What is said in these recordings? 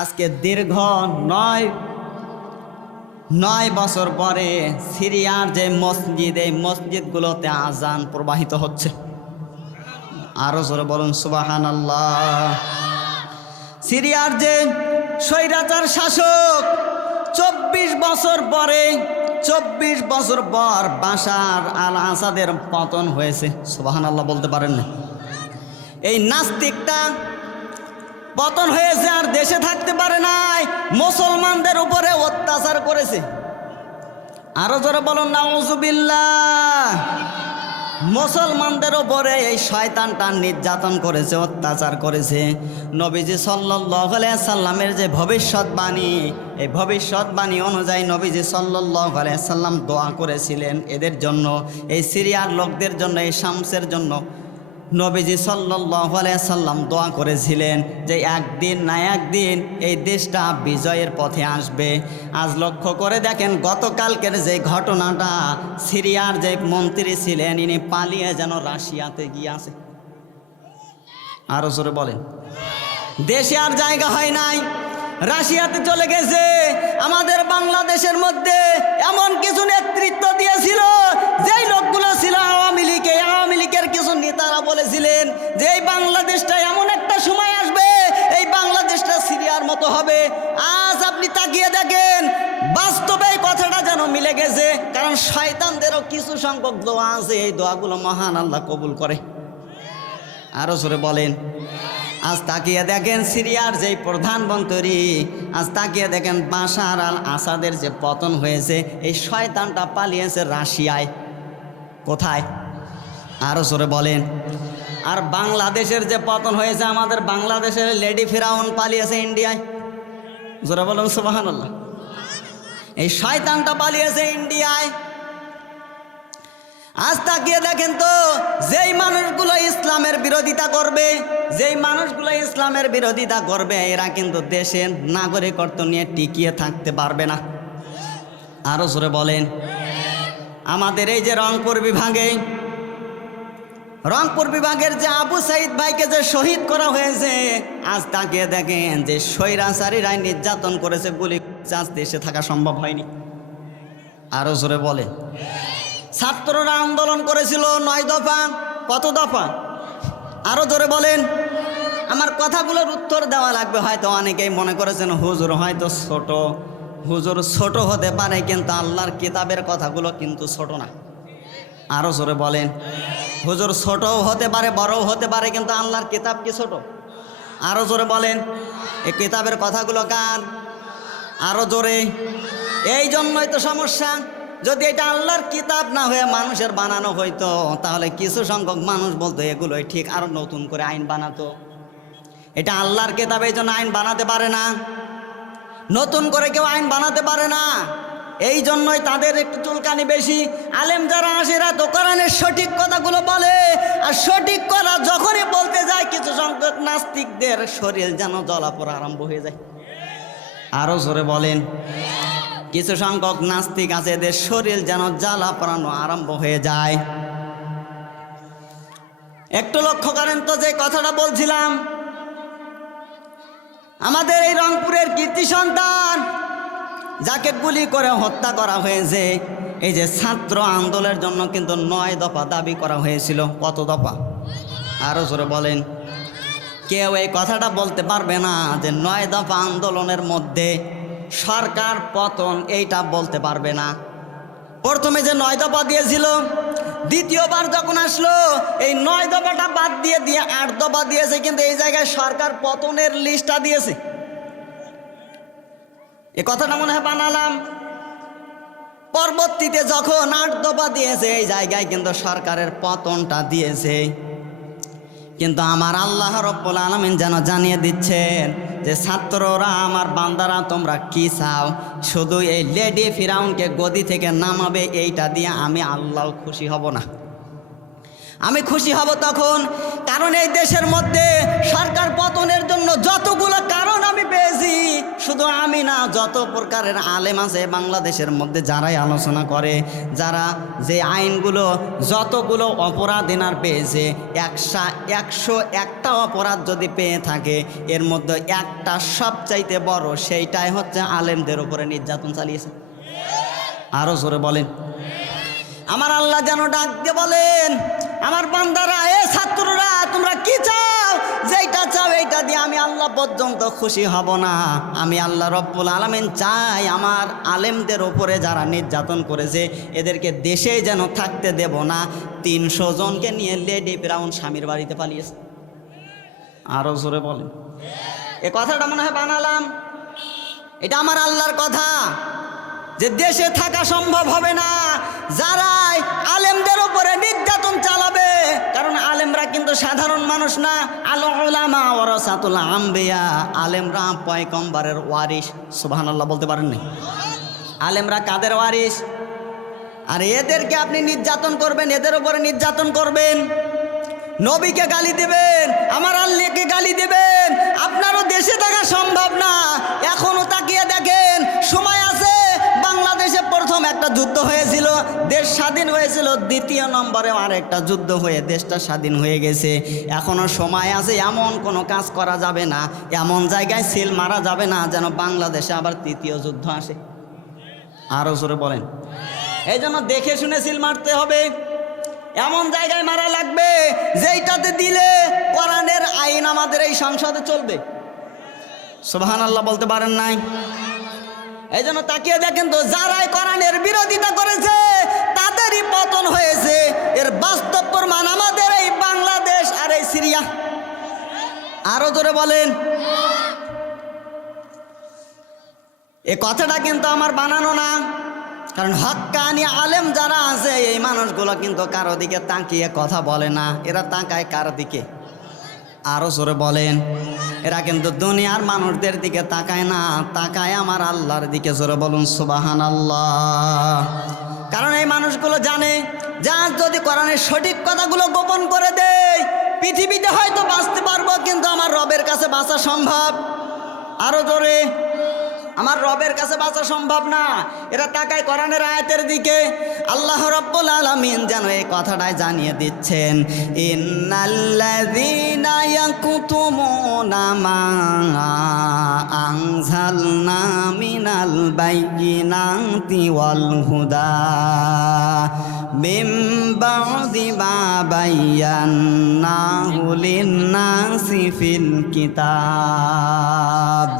আজকে দীর্ঘ নয় বছর পরে সিরিয়ার যে মসজিদ, এই মসজিদগুলোতে আজান প্রবাহিত হচ্ছে। আরো জোরে বলুন সুবহানাল্লাহ। সিরিয়ার যে স্বৈরাচার শাসক 24 বছর পর বাশার আল আসাদের পতন হয়েছে। সুবহানাল্লাহ বলতে পারেন না? এই নাস্তিকটা পতন হয়েছে, আর দেশে থাকতে পারে নাই, মুসলমানদের উপরে অত্যাচার করেছে। আরো জোরে বলুন নাউজুবিল্লাহ। মুসলমানদের উপরে এই শয়তানটা নির্যাতন করেছে, অত্যাচার করেছে। নবীজি সাল্লাল্লাহু আলাইহি সাল্লামের যে ভবিষ্যৎবাণী, এই ভবিষ্যৎবাণী অনুযায়ী নবীজি সাল্লাল্লাহু আলাইহি সাল্লাম দোয়া করেছিলেন এদের জন্য, এই সিরিয়ার লোকদের জন্য, এই শামসের জন্য নবীজি সাল্লাল্লাহু আলাইহি সাল্লাম দোয়া করেছিলেন যে একদিন না একদিন এই দেশটা বিজয়ের পথে আসবে। আজ লক্ষ্য করে দেখেন, গতকালকের যে ঘটনাটা, সিরিয়ার যে মন্ত্রী ছিলেন ইনি পালিয়ে যেন রাশিয়াতে গিয়ে আছে। আরো জোরে বলেন। দেশে আর জায়গা হয় নাই, রাশিয়াতে চলে গেছে। আমাদের বাংলাদেশের মধ্যে এমন কিছু নেতৃত্ব দিয়েছিল, যেই লোকগুলো ছিল আওয়ামী লীগ, এই আওয়ামী লীগের কিছু নেতারা বলেছিলেন যে এই বাংলাদেশটা এমন একটা সময় আসবে, এই বাংলাদেশটা সিরিয়ার মতো হবে। আজ আপনি তাকিয়ে দেখেন, বাস্তবে এই কথাটা যেন মিলে গেছে। কারণ শয়তানদেরও কিছু সংখ্যক দোয়া আছে, এই দোয়াগুলো মহান আল্লাহ কবুল করে। আরো জোরে বলেন। আজ তাকিয়ে দেখেন সিরিয়ার যেই প্রধানমন্ত্রী, আজ তাকিয়ে দেখেন বাশার আল আসাদের যে পতন হয়েছে, এই শয়তানটা পালিয়েছে রাশিয়ায়। কোথায়? আরো জোরে বলেন। আর বাংলাদেশের যে পতন হয়েছে, আমাদের বাংলাদেশের লেডি ফিরাউন পালিয়েছে ইন্ডিয়ায়। জোরে বলুন সুবহানাল্লাহ। এই শয়তানটা পালিয়েছে ইন্ডিয়ায়। আজ তাকিয়ে দেখেন তো, যেই মানুষগুলো ইসলামের বিরোধিতা করবে, এরা কিন্তু দেশের নাগরিকত্ব নিয়ে টিকিয়ে থাকতে পারবে না। আরো জোরে বলেন। আমাদের এই যে রংপুর বিভাগের যে আবু সাইদ ভাইকে যে শহীদ করা হয়েছে, আজ তাকিয়ে দেখেন যে স্বৈরাচারীরাই নির্যাতন করেছে, গুলি করেছে, আজ দেশে থাকা সম্ভব হয়নি। আরো জোরে বলেন। ছাত্ররা আন্দোলন করেছিল 9 দফা। কত দফা? আরো জোরে বলেন। আমার কথাগুলোর উত্তর দেওয়া লাগবে। হয়তো অনেকেই মনে করেছেন হুজুর হয়তো ছোট, হুজুর ছোট হতে পারে, কিন্তু আল্লাহর কিতাবের কথাগুলো কিন্তু ছোট না। আরো জোরে বলেন। হুজুর ছোটও হতে পারে, বড়ও হতে পারে, কিন্তু আল্লাহর কিতাব কি ছোট? আরো জোরে বলেন। এই কিতাবের কথাগুলো কার? আরো জোরে। এই জন্যই তো সমস্যা। যদি এটা আল্লাহর কিতাব না হয়ে মানুষের বানানো হইতো, তাহলে কিছু সংখ্যক মানুষ বলতো এগুলোই ঠিক, আরো নতুন করে আইন বানাতো। এটা আল্লাহর কিতাব, এই জন্য আইন বানাতে পারে না, নতুন করে কেউ আইন বানাতে পারে না। এই জন্যই তাদের একটু চুলকানি বেশি। আলেম যারা আসে, এরা তো কোরআনের সঠিক কথাগুলো বলে, আর সঠিক কথা যখনই বলতে যায়, কিছু সংখ্যক নাস্তিকদের শরীর যেন জ্বলা পোড়া আরম্ভ হয়ে যায়। আরো জোরে বলেন। কিছু সংখ্যক নাস্তিক আছে, এদের শরীর যেন জ্বালা পোড়ানো আরম্ভ হয়ে যায়। একটু লক্ষ্য করেন তো, যে কথাটা বলছিলাম, আমাদের এই রংপুরের কীর্তি সন্তান যাকে গুলি করে হত্যা করা হয়েছে, এই যে ছাত্র আন্দোলনের জন্য কিন্তু 9 দফা দাবি করা হয়েছিল। কত দফা? আরো জোরে বলেন। কেউ এই কথাটা বলতে পারবে না যে 9 দফা আন্দোলনের মধ্যে সরকার পতন, এইটা বলতে পারবে না। প্রথমে যে 9 দফা দিয়েছিল, দ্বিতীয়বার যখন আসলো, এই 9 দফাটা বাদ দিয়ে 8 দফা দিয়েছে, কিন্তু এই জায়গায় সরকার পতনের লিস্টটা দিয়েছে। এ কথাটা মনে হয় বানালাম। পরবর্তীতে যখন 8 দফা দিয়েছে, এই জায়গায় কিন্তু সরকারের পতনটা দিয়েছে। কিন্তু আমার আল্লাহ রব্বুল আলামিন যেন জানিয়ে দিচ্ছেন যে ছাত্ররা, আমার বান্দারা, তোমরা কি চাও? শুধু এই লেডি ফিরাউনকে গদি থেকে নামাবে, এইটা দিয়ে আমি আল্লাহ খুশি হব না। আমি খুশি হব তখন, কারণ এই দেশের মধ্যে সরকার পতনের জন্য যতগুলো কারণ আমি পেয়েছি, শুধু শুধু আমি না, যত প্রকারের আলেম আছে বাংলাদেশের মধ্যে যারাই আলোচনা করে, যারা যে আইনগুলো যতগুলো অপরাধ এনার পেয়েছে, 101টা অপরাধ যদি পেয়ে থাকে, এর মধ্যে একটা সবচাইতে বড়, সেইটাই হচ্ছে আলেমদের উপরে নির্যাতন চালিয়েছে। আরো জোরে বলেন। আমার আল্লাহ যেন ডাক দিয়ে বলেন, আমার বান্দারা, এ ছাত্ররা, তোমরা কি চাও? যেটা চাও এইটা দিয়ে আমি আল্লাহ পর্যন্ত খুশি হব না। আমি আল্লাহ রব্বুল আলামিন চাই আমার আলেমদের ওপরে যারা নির্যাতন করেছে এদেরকে দেশেই যেন থাকতে দেব না। 300 জনকে নিয়ে লেডি ব্রাউন স্বামীর বাড়িতে পালিয়েছে। আরো জোরে বলেন। এ কথাটা মনে হয় বানালাম, এটা আমার আল্লাহর কথা, যে দেশে থাকা সম্ভব হবে না যারাই আলেমদের উপরে নির্যাতন চালাবে। কারণ আলেমরা কিন্তু সাধারণ মানুষ না। আল উলামা ওয়ারাসাতুল আমবিয়া, আলেমরা পয়গম্বরের ওয়ারিস। সুবহানাল্লাহ বলতে পারেন না? আলেমরা কাদের ওয়ারিস? আর এদেরকে আপনি নির্যাতন করবেন, এদের উপরে নির্যাতন করবেন, নবীকে গালি দিবেন, আমার আল্লাহকে গালি দিবেন, আপনারও দেশে থাকা সম্ভব না। এখনো তাকিয়ে দেখেন, সময় আছে। বাংলাদেশে প্রথম একটা যুদ্ধ হয়েছিল, দেশ স্বাধীন হয়েছিল। 2য় নম্বরে আরেকটা যুদ্ধ হয়ে দেশটা স্বাধীন হয়ে গেছে। এখনো সময় আছে, এমন কোনো কাজ করা যাবে না, এমন জায়গায় সিল মারা যাবে না যেন বাংলাদেশে আবার 3য় যুদ্ধ আসে। আরো জোরে বলেন। এই জন্য দেখে শুনে সিল মারতে হবে। এমন জায়গায় মারা লাগবে যেইটাতে দিলে কোরআনের আইন আমাদের এই সংসদে চলবে। সুবহানাল্লাহ বলতে পারেন নাই? এই জন্য তাকিয়ে দেখেন তো, যারাই কোরআনের বিরোধিতা করেছে তাদেরই পতন হয়েছে। এর বাস্তব প্রমাণ আমাদের এই বাংলাদেশ আর এই সিরিয়া। আরো জোরে বলেন। এ কথাটা কিন্তু আমার বানানো না, কারণ হক্কানি আলেম যারা আছে এই মানুষগুলো কিন্তু কারো দিকে তাকিয়ে কথা বলে না। এরা তাকায় কার দিকে? আরো জোরে বলেন। এরা কিন্তু দুনিয়ার মানুষদের দিকে তাকায় না, তাকায় আমার আল্লাহর দিকে। জোরে বলুন সুবহানাল্লাহ। কারণ এই মানুষগুলো জানে যে আজ যদি কোরআনের সঠিক কথাগুলো গোপন করে দেয়, পৃথিবীতে হয়তো বাঁচতে পারবো, কিন্তু আমার রবের কাছে বাঁচা সম্ভব। আরো জোরে, আমার রবের কাছে বাঁচা সম্ভব না। এরা তাকায় কোরআনের আয়াতের দিকে। আল্লাহ রাব্বুল আলামিন যেন এই কথাটাই জানিয়ে দিচ্ছেন, ইন্নাল্লাযীনা ইয়াকুতুমুনা মা আনজালনা মিনাল বাইয়িনাতি ওয়াল হুদা মিন বা'দি মা বায়্যানাহু লিন-নাসি ফিল কিতাব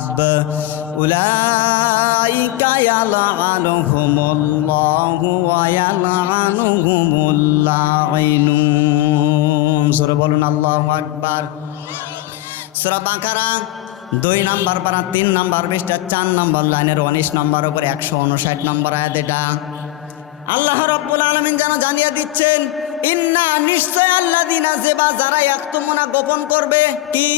উলাইকা ইয়ালআনুহুমুল্লাহু ওয়া ইয়ালআনুহুমুল লাঈনুন। সূরা বলুন আল্লাহু আকবার। সূরা বাকারা 2 নম্বর পারা 3 নম্বর পৃষ্ঠা 4 নম্বর লাইনের 19 নম্বর উপর 159 নম্বর আয়াত। এটা আল্লাহ রাব্বুল আলামিন যেন জানিয়ে দিচ্ছেন, ইন্না নিশ্চয় আল্লাযিনা যারা ইয়াকতুমুনা গোপন করবে কি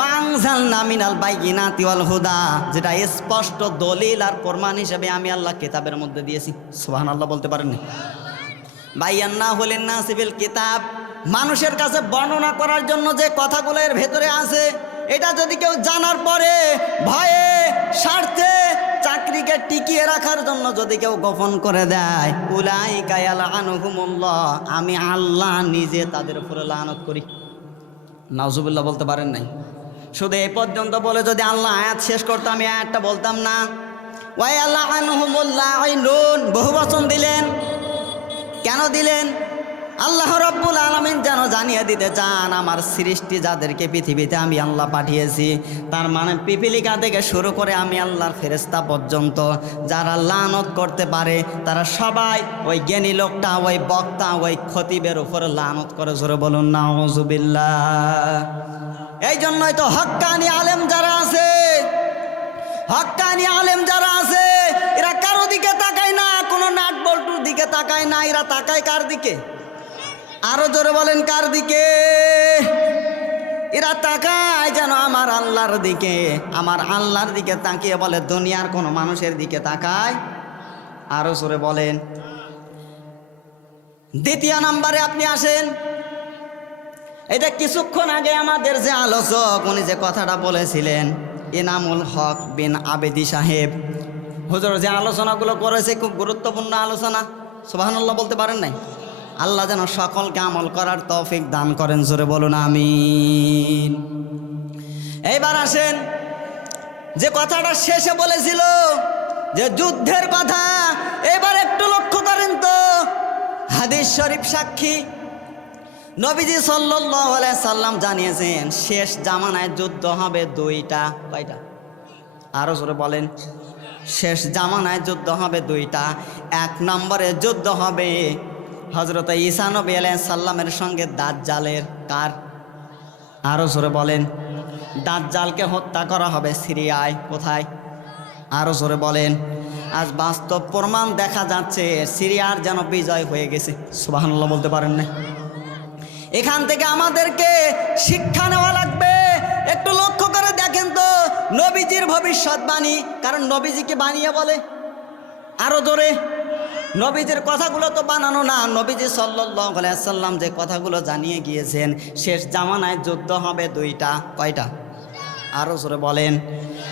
মানজালনা মিনাল বাইয়িনাতি ওয়াল হুদা, যেটা স্পষ্ট দলিল আর প্রমাণ হিসেবে আমি আল্লাহ কিতাবের মধ্যে দিয়েছি। সুবহানাল্লাহ বলতে পারেন না? বায়্যানাহু লিন-নাসি ফিল কিতাব, মানুষের কাছে বর্ণনা করার জন্য যে কথাগুলো এর ভেতরে আছে, এটা যদি কেউ জানার পরে ভয়ে স্বার্থে চাকরিকে টিকিয়ে রাখার জন্য যদি কেউ গোপন করে দেয়, উলাইকা ইয়ালআনুহুমুল্লাহ, আমি আল্লাহ নিজে তাদের উপরে লানত করি। নাউজুবিল্লাহ বলতে পারেন নাই? শুধু এই পর্যন্ত বলে যদি আল্লাহ আয়াত শেষ করতো, আমি আয়াতটা বলতাম না। ওয়া ইয়ালআনুহুমুল লাঈনুন, বহু বচন দিলেন। কেন দিলেন? আল্লাহ রাব্বুল আলামিন যেন জানিয়ে দিতে চান, আমার সৃষ্টি যাদেরকে পৃথিবীতে আমি আল্লাহ পাঠিয়েছি, তার মানে পিপিলিকা থেকে শুরু করে আমি আল্লাহর ফেরেশতা পর্যন্ত যারা লানত করতে পারে, তারা সবাই ওই জ্ঞানী লোকটা, ওই বক্তা, ওই খতিবের উপরে লানত করে। জোরে বলুন নাউজুবিল্লাহ। এই জন্যই তো হক্কানি আলেম যারা আছে, হক্কানি আলেম যারা আছে, এরা কারো দিকে তাকায় না, কোনো নাট বল্টুর দিকে তাকায় না। এরা তাকায় কার দিকে? আরো জোরে বলেন কার দিকে? এরা তাকায় যেন আমার আল্লাহর দিকে। আমার আল্লাহর দিকে তাকিয়ে বলে, দুনিয়ার কোনো মানুষের দিকে তাকায়। আরো জোরে বলেন। 2 নম্বরে আপনি আসেন। এটা কিছুক্ষণ আগে আমাদের যে আলোচক উনি যে কথাটা বলেছিলেন, এনামুল হক বিন আবেদি সাহেব। হুজুর যে আলোচনাগুলো করেছে খুব গুরুত্বপূর্ণ আলোচনা, সুবহানাল্লাহ বলতে পারেন নাই? আল্লাহ যেন সকলকে আমল করার তৌফিক দান করেন, জোরে বলুন আমিন। এইবার আসেন, যে কথাটা শেষে বলেছিল যে যুদ্ধের কথা, এবার একটু লক্ষ্য করেন তো, হাদিস শরীফ সাক্ষী নবীজি সাল্লাল্লাহু আলাইহি সাল্লাম জানিয়েছেন শেষ জামানায় যুদ্ধ হবে দুইটা। কয়টা? আরো জোরে বলেন। শেষ জামানায় যুদ্ধ হবে দুইটা। এক নম্বরে যুদ্ধ হবে হযরত ঈসা নবী আলাইহিস সালামের সঙ্গে দাজ্জালের। কার? আরো জোরে বলেন। দাজ্জালকে হত্যা করা হবে সিরিয়ায়। কোথায়? আরো জোরে বলেন। আজ বাস্তব প্রমাণ দেখা যাচ্ছে সিরিয়ার যেন বিজয় হয়ে গেছে, সুবহানাল্লাহ বলতে পারেন না? এখান থেকে আমাদেরকে শিক্ষা নেওয়া লাগবে। একটু লক্ষ্য করে দেখেন তো নবীজির ভবিষ্যৎবাণী, কারণ নবীজিকে বানিয়ে বলে। আরো জোরে, নবীজির কথাগুলো তো বানানো না, নবীজি সাল্লাল্লাহু আলাইহি ওয়াসাল্লাম যে কথাগুলো জানিয়ে গিয়েছেন শেষ জামানায় যুদ্ধ হবে দুইটা। কয়টা? আরো জোরে বলেন।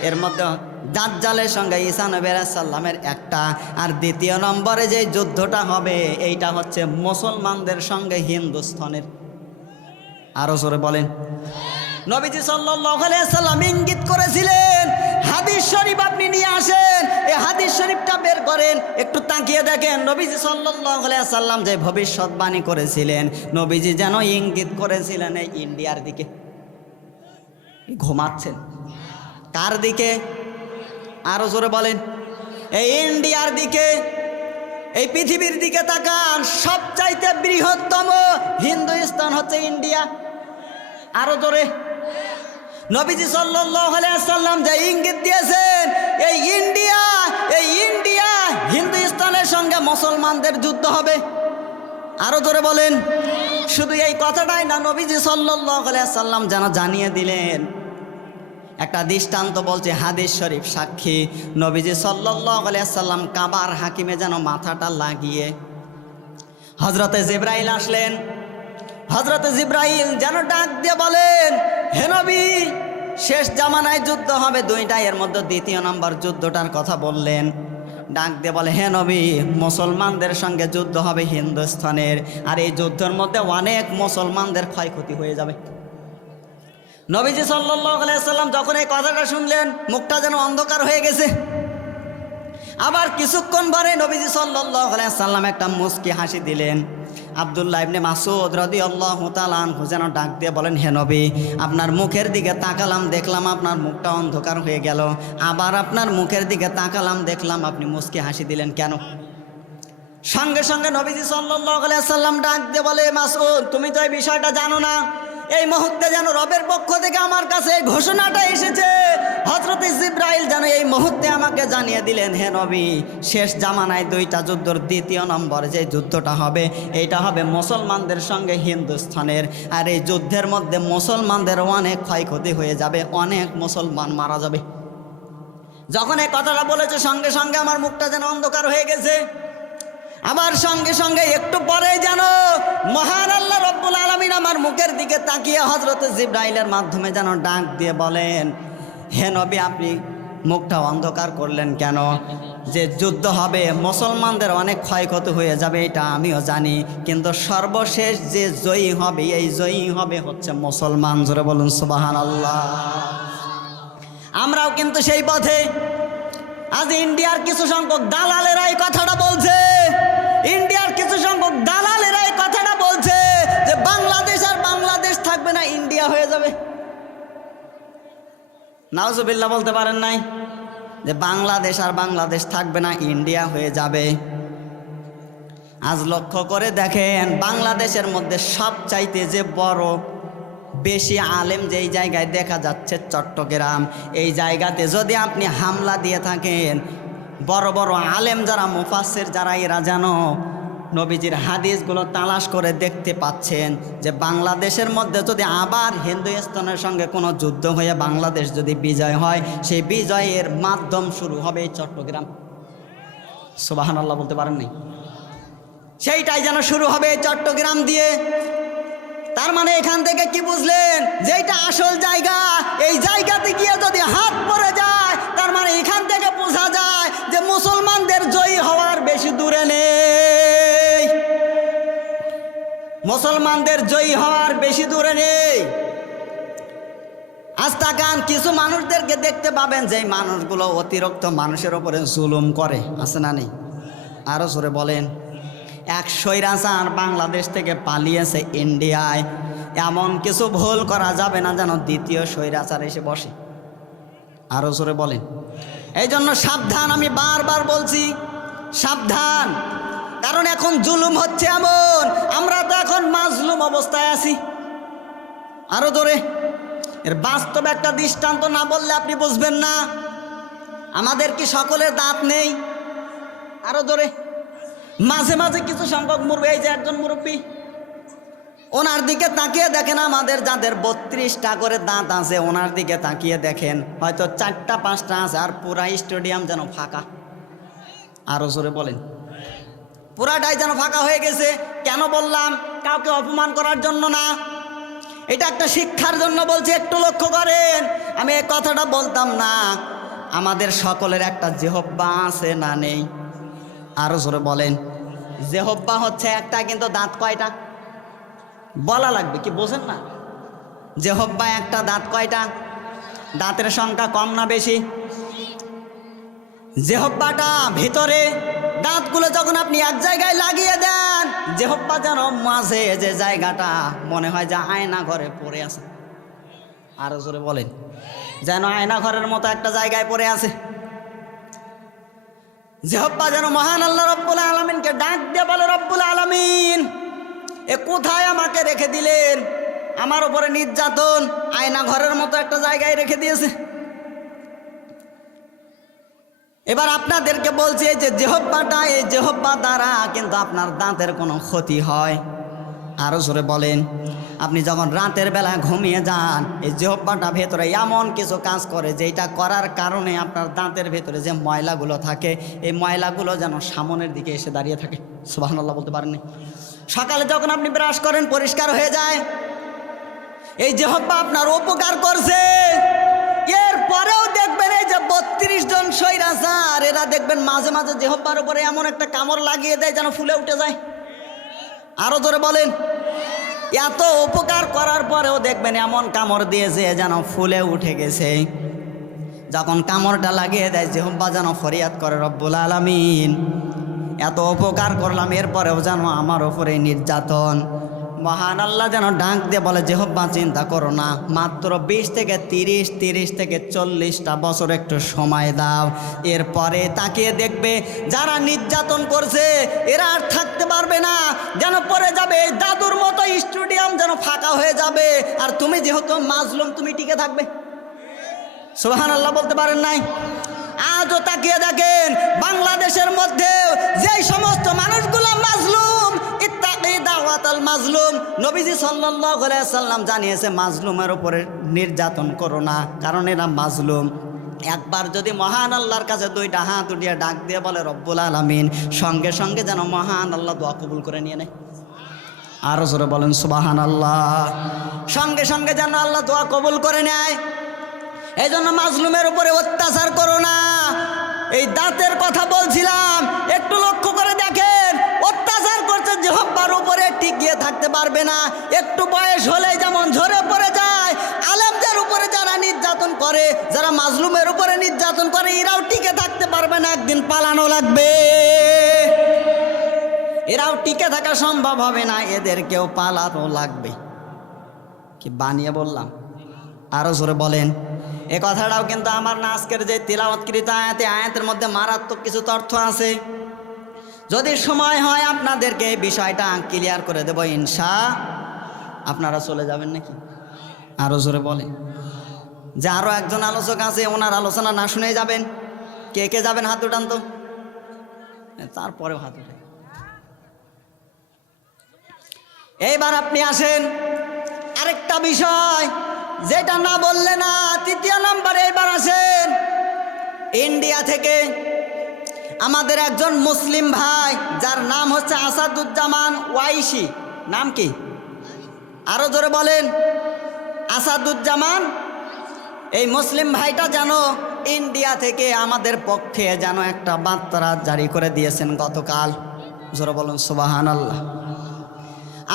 এর মধ্যে দাজ্জালের সঙ্গে ঈসা নবী আলাইহিস সালামের একটা, আর দ্বিতীয় নম্বরে যে যুদ্ধটা হবে এইটা হচ্ছে মুসলমানদের সঙ্গে হিন্দুস্তানের। আরো জোরে বলেন। নবীজি সাল্লাল্লাহু আলাইহি ওয়াসাল্লাম ইঙ্গিত করেছিলেন, হাদিস শরীফ আপনি নিয়ে আসেন, এই হাদিস শরীফটা বের করেন, একটু তাকিয়ে দেখেন নবীজি সাল্লাল্লাহু আলাইহি ওয়াসাল্লাম যে ভবিষ্যৎবাণী করেছিলেন, নবীজি যেন ইঙ্গিত করেছিলেন এই ইন্ডিয়ার দিকে। ঘুমাচ্ছেন? কার দিকে? আরো জোরে বলেন। এই ইন্ডিয়ার দিকে, এই পৃথিবীর দিকে তাকান, সবচাইতে বৃহত্তম হিন্দুস্তান হচ্ছে ইন্ডিয়া। আরো জোরে। নবীজি সাল্লাল্লাহু আলাইহি ওয়াসাল্লাম যে ইঙ্গিত দিয়েছেন এই ইন্ডিয়া হিন্দুস্তানের সঙ্গে মুসলমানদের যুদ্ধ হবে। আরো জোরে বলেন। শুধু এই কথাটাই না, নবীজি সাল্লাল্লাহু আলাইহি ওয়াসাল্লাম যেন জানিয়ে দিলেন একটা দৃষ্টান্ত, বলছে হাদিস শরীফ সাক্ষী নবীজি সাল্লাল্লাহু আলাইহি ওয়াসাল্লাম কাবার হাকিমে যেন মাথাটা লাগিয়ে হযরতে জিবরাইল আসলেন। হযরতে জিবরাইল যেন ডাক দিয়ে বলেন, হে নবী শেষ জামানায় যুদ্ধ হবে দুইটা, এর মধ্যে দ্বিতীয় নম্বর যুদ্ধটার কথা বললেন। ডাক দিয়ে বলে, হে নবী মুসলমানদের সঙ্গে যুদ্ধ হবে হিন্দুস্তানের, আর এই যুদ্ধের মধ্যে অনেক মুসলমানদের ক্ষয়ক্ষতি হয়ে যাবে। নবীজি সাল্লাল্লাহু আলাইহি ওয়াসাল্লাম যখন এই কথাটা শুনলেন মুখটা যেন অন্ধকার হয়ে গেছে। আবার কিছুক্ষণ পরে নবীজি সাল্লাল্লাহু আলাইহি ওয়াসাল্লাম একটা মুস্কি হাসি দিলেন। আব্দুল্লাহ ইবনে মাসউদ রাদিয়াল্লাহু তাআলা আনহু যেন ডাক দিয়ে বলেন, হে নবী আপনার মুখের দিকে তাকালাম, দেখলাম আপনার মুখটা অন্ধকার হয়ে গেল, আবার আপনার মুখের দিকে তাকালাম, দেখলাম আপনি মুস্কি হাসি দিলেন, কেন? সঙ্গে সঙ্গে নবীজি সাল্লাল্লাহু আলাইহি ওয়াসাল্লাম ডাক দিয়ে বলে, মাসউদ তুমি তো এই বিষয়টা জানো না, এই মুহূর্তে যেন রবের পক্ষ থেকে আমার কাছে এই ঘোষণাটা এসেছে, হযরতে জিবরাইল যেন এই মুহূর্তে আমাকে জানিয়ে দিলেন, হে নবী শেষ জামানায় দুইটা যুদ্ধর দ্বিতীয় নম্বর যে যুদ্ধটা হবে এইটা হবে মুসলমানদের সঙ্গে হিন্দুস্তানের, আর এই যুদ্ধের মধ্যে মুসলমানদের অনেক ক্ষয়ক্ষতি হয়ে যাবে, অনেক মুসলমান মারা যাবে। যখন এই কথাটা বলেছে সঙ্গে সঙ্গে আমার মুখটা যেন অন্ধকার হয়ে গেছে। আবার সঙ্গে সঙ্গে একটু পরে যেন মহান আল্লাহ রব্বুল আলামিন আমার মুখের দিকে তাকিয়ে হযরতে জিবরাইলের মাধ্যমে যেন ডাক দিয়ে বলেন, হে নবী আপনি মুখটা অন্ধকার করলেন কেন? যে যুদ্ধ হবে মুসলমানদের অনেক ক্ষয়ক্ষতি হয়ে যাবে এটা আমিও জানি, কিন্তু সর্বশেষ যে জয়ী হবে এই জয়ী হবে হচ্ছে মুসলমান। জোরে বলুন সুবহানাল্লাহ। আমরাও কিন্তু সেই পথে। আজ ইন্ডিয়ার কিছু সংখ্যক দালালেরা এই কথাটা বলছে, ইন্ডিয়ার কিছু সংখ্যক দালালেরা এই কথাটা বলছে যে বাংলাদেশ আর বাংলাদেশ থাকবে না, ইন্ডিয়া হয়ে যাবে। নাউজুবিল্লাহ বলতে পারেন নাই? যে বাংলাদেশ আর বাংলাদেশ থাকবে না, ইন্ডিয়া হয়ে যাবে। আজ লক্ষ্য করে দেখেন বাংলাদেশের মধ্যে সবচাইতে যে বড় বেশি আলেম যেই জায়গায় দেখা যাচ্ছে চট্টগ্রাম, এই জায়গাতে যদি আপনি হামলা দিয়ে থাকেন, বড় বড় আলেম যারা মুফাসসির যারা এরা যেন নবীজির হাদিসগুলো তালাশ করে দেখতে পাচ্ছেন যে বাংলাদেশের মধ্যে যদি আবার হিন্দুস্তানের সঙ্গে কোনো যুদ্ধ হয়ে বাংলাদেশ যদি বিজয় হয়, সেই বিজয়ের মাধ্যম শুরু হবে এই চট্টগ্রাম। সুবহানাল্লাহ বলতে পারেন নাই? সেইটাই যেন শুরু হবে এই চট্টগ্রাম দিয়ে। তার মানে এখান থেকে কি বুঝলেন, যে এটা আসল জায়গা, এই জায়গাতে গিয়ে যদি হাত পড়ে যায়, তার মানে এখান থেকে বোঝা যায় যে মুসলমানদের জয়ী হওয়ার বেশি দূরে নেই, মুসলমানদের জয়ী হওয়ার বেশি দূরে নেই। আজ তাকান, কিছু মানুষদেরকে দেখতে পাবেন যে মানুষগুলো অতিরিক্ত মানুষের ওপরে জুলুম করে, আছে না নেই? আরো জোরে বলেন। এক স্বৈরাচার বাংলাদেশ থেকে পালিয়েছে ইন্ডিয়ায়, এমন কিছু ভুল করা যাবে না যেন দ্বিতীয় স্বৈরাচার এসে বসে। আরো জোরে বলেন। এই জন্য সাবধান, আমি বারবার বলছি সাবধান, কারণ এখন জুলুম হচ্ছে এমন, আমরা তো এখন মাজলুম অবস্থায় আছি। আরো জোরে। এর বাস্তব একটা দৃষ্টান্ত না বললে আপনি বুঝবেন না। আমাদের কি সকলের দাঁত নেই? আরো জোরে। মাঝে মাঝে কিছু সংখ্যক মুরব্বী, এই যে একজন মুরব্বী, ওনার দিকে তাকিয়ে দেখেন, আমাদের যাদের 32টা করে দাঁত আছে ওনার দিকে তাকিয়ে দেখেন হয়তো 4টা 5টা আছে, আর পুরা স্টেডিয়াম যেন ফাঁকা। আরো জোরে বলেন। পুরাটাই যেন ফাঁকা হয়ে গেছে। কেন বললাম? কাউকে অপমান করার জন্য না, এটা একটা শিক্ষার জন্য বলছি, একটু লক্ষ্য করেন। আমি এই কথাটা বলতাম না, আমাদের সকলের একটা জিহ্বা আছে না নেই? আরো জোরে বলেন। জিহ্বা হচ্ছে একটা, কিন্তু দাঁত কয়টা বলা লাগবে, কি বোঝেন না? জিহ্বা একটা, দাঁত কয়টা? দাঁতের সংখ্যা কম না বেশি? জিহ্বাটা ভিতরে, দাঁতগুলো যখন আপনি এক জায়গায় লাগিয়ে দেন, জিহ্বা যেন মাঝে যে জায়গাটা মনে হয় যে আয়না ঘরে পড়ে আছে। আরো জোরে বলেন। যেন আয়না ঘরের মতো একটা জায়গায় পড়ে আছে। জিহ্বা যেন মহান আল্লাহ রব্বুল আলামিনকে ডাক দিয়ে বলে, রব্বুল আলামিন এ কোথায় আমাকে রেখে দিলেন? আমার উপরে নির্যাতন আয়না ঘরের মতো একটা জায়গায় রেখে দিয়েছে। এবার আপনাদেরকে বলছি, এই যে জিহ্বাটা, এই জিহ্বা দ্বারা কিন্তু আপনার দাঁতের কোনো ক্ষতি হয়। আরো জোরে বলেন। আপনি যখন রাতের বেলা ঘুমিয়ে যান, এই জিহ্বাটা ভেতরে এমন কিছু কাজ করে যেটা করার কারণে আপনার দাঁতের ভেতরে যে ময়লাগুলো থাকে, এই ময়লাগুলো যেন সামনের দিকে এসে দাঁড়িয়ে থাকে। সুবহানাল্লাহ বলতে পারেননি? সকালে যখন আপনি ব্রাশ করেন পরিষ্কার হয়ে যায়। এই জিহ্বা আপনার উপকার করছে। এরপরেও দেখবেন এই যে 32 জন স্বৈরাচার, এরা দেখবেন মাঝে মাঝে জিহ্বার উপরে এমন একটা কামড় লাগিয়ে দেয় যেন ফুলে উঠে যায়। আরো জোরে বলেন। এত উপকার করার পরেও দেখবেন এমন কামড় দিয়েছে যেন ফুলে উঠে গেছে। যখন কামড়টা লাগিয়ে দেয়, জিহ্বা যেন ফরিয়াদ করে, রব্বুল আলামিন এত উপকার করলাম, এরপরেও যেন আমার উপরে নির্যাতন। মহান আল্লাহ যেন ডাক দিয়ে বলে, জিহ্বা চিন্তা করো না, মাত্র 20 থেকে 30 থেকে 40টা বছর একটু সময় দাও। এরপরে তাকিয়ে দেখবে যারা নির্যাতন করছে এরা আর থাকতে পারবে না, যেন পড়ে যাবে এই দাদুর মতো স্টেডিয়াম যেন ফাঁকা হয়ে যাবে, আর তুমি যেহেতু মাজলুম তুমি টিকে থাকবে। সুবহানাল্লাহ বলতে পারেন নাই? আজও তাকিয়ে দেখেন বাংলাদেশের মধ্যে যেই সমস্ত মানুষগুলো মাজলুম, ইত্তাকি দাওয়াতাল মাজলুম, নবীজি সাল্লাল্লাহু আলাইহি ওয়াসাল্লাম জানিয়েছে মাজলুমের উপরে নির্যাতন করো না, কারণ এরা মাজলুম। একবার যদি মহান আল্লাহর কাছে 2টা হাত উঠিয়ে ডাক দিয়ে বলে রব্বুল আলামিন, সঙ্গে সঙ্গে যেন মহান আল্লাহ দোয়া কবুল করে নিয়ে নেয়। আরো জোরে বলেন সুবহানাল্লাহ। সঙ্গে সঙ্গে যেন আল্লাহ দোয়া কবুল করে নেয়। এই জন্য মাজলুমের উপরে অত্যাচার করো না। এই দাঁতের কথা বলছিলাম, একটু লক্ষ্য করে দেখেন, অত্যাচার করছে জিহ্বার উপরে, টিকিয়ে থাকতে পারবে না। একটু বয়স হলে যেমন ঝরে পড়ে যায়, আলেমদের উপরে যারা নির্যাতন করে, যারা মাজলুমের উপরে নির্যাতন করে, এরাও টিকে থাকতে পারবে না, একদিন পালানো লাগবে। এরাও টিকে থাকা সম্ভব হবে না, এদেরকেও পালানো লাগবে। কি বানিয়ে বললাম? আরো জোরে বলেন। এ কথাটাও কিন্তু আমার না, আজকের যে তিলাওয়াতকৃত আয়াতের মধ্যে মারাত্মক কিছু তথ্য আছে। যদি সময় হয় আপনাদেরকে এই বিষয়টা ক্লিয়ার করে দেব আপনারা চলে যাবেন নাকি? আরো জোরে বলেন। যে আরো একজন আলোচক আছে, ওনার আলোচনা না শুনেই যাবেন। কে কে যাবেন হাত উঠান তো, তারপরেও হাত উঠান। এইবার আপনি আসেন আরেকটা বিষয় যেটা না বললে না, 3য় নম্বরে এবার আসেন। ইন্ডিয়া থেকে আমাদের একজন মুসলিম ভাই, যার নাম হচ্ছে আসাদুজ্জামান ওয়াইসি। নাম কি? আরো জোরে বলেন। আসাদুজ্জামান এই মুসলিম ভাইটা যেন ইন্ডিয়া থেকে আমাদের পক্ষে যেন একটা বার্তা জারি করে দিয়েছেন গতকাল। জোরে বলুন সুবহানাল্লাহ।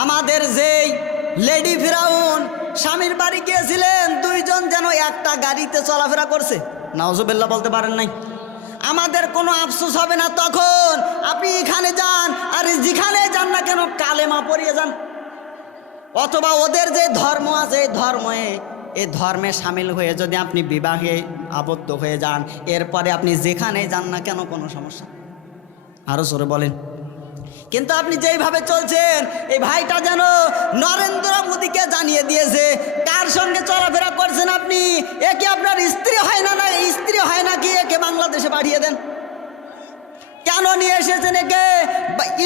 আমাদের যেই লেডি ফিরাউন স্বামীর বাড়ি গিয়েছিলেন, দুইজন যেন একটা গাড়িতে চলাফেরা করছে। নাউজুবিল্লাহ বলতে পারেন নাই? আমাদের কোনো আফসোস হবে না তখন। আপনি এখানে যান আর যেখানে যান না কেন কালেমা পড়িয়ে যান, অথবা ওদের যে ধর্ম আছে এই ধর্মে সামিল হয়ে যদি আপনি বিবাহে আবদ্ধ হয়ে যান, এরপরে আপনি যেখানে যান না কেন কোনো সমস্যা। আরো জোরে বলেন। কিন্তু আপনি যেইভাবে চলছেন, এই ভাইটা যেন নরেন্দ্র মোদীকে জানিয়ে দিয়েছে কার সঙ্গে চলাফেরা করছেন আপনি। একে আপনার স্ত্রী হয় না, স্ত্রী হয় নাকি একে বাংলাদেশে পাঠিয়ে দেন। কেন নিয়ে এসেছেন একে?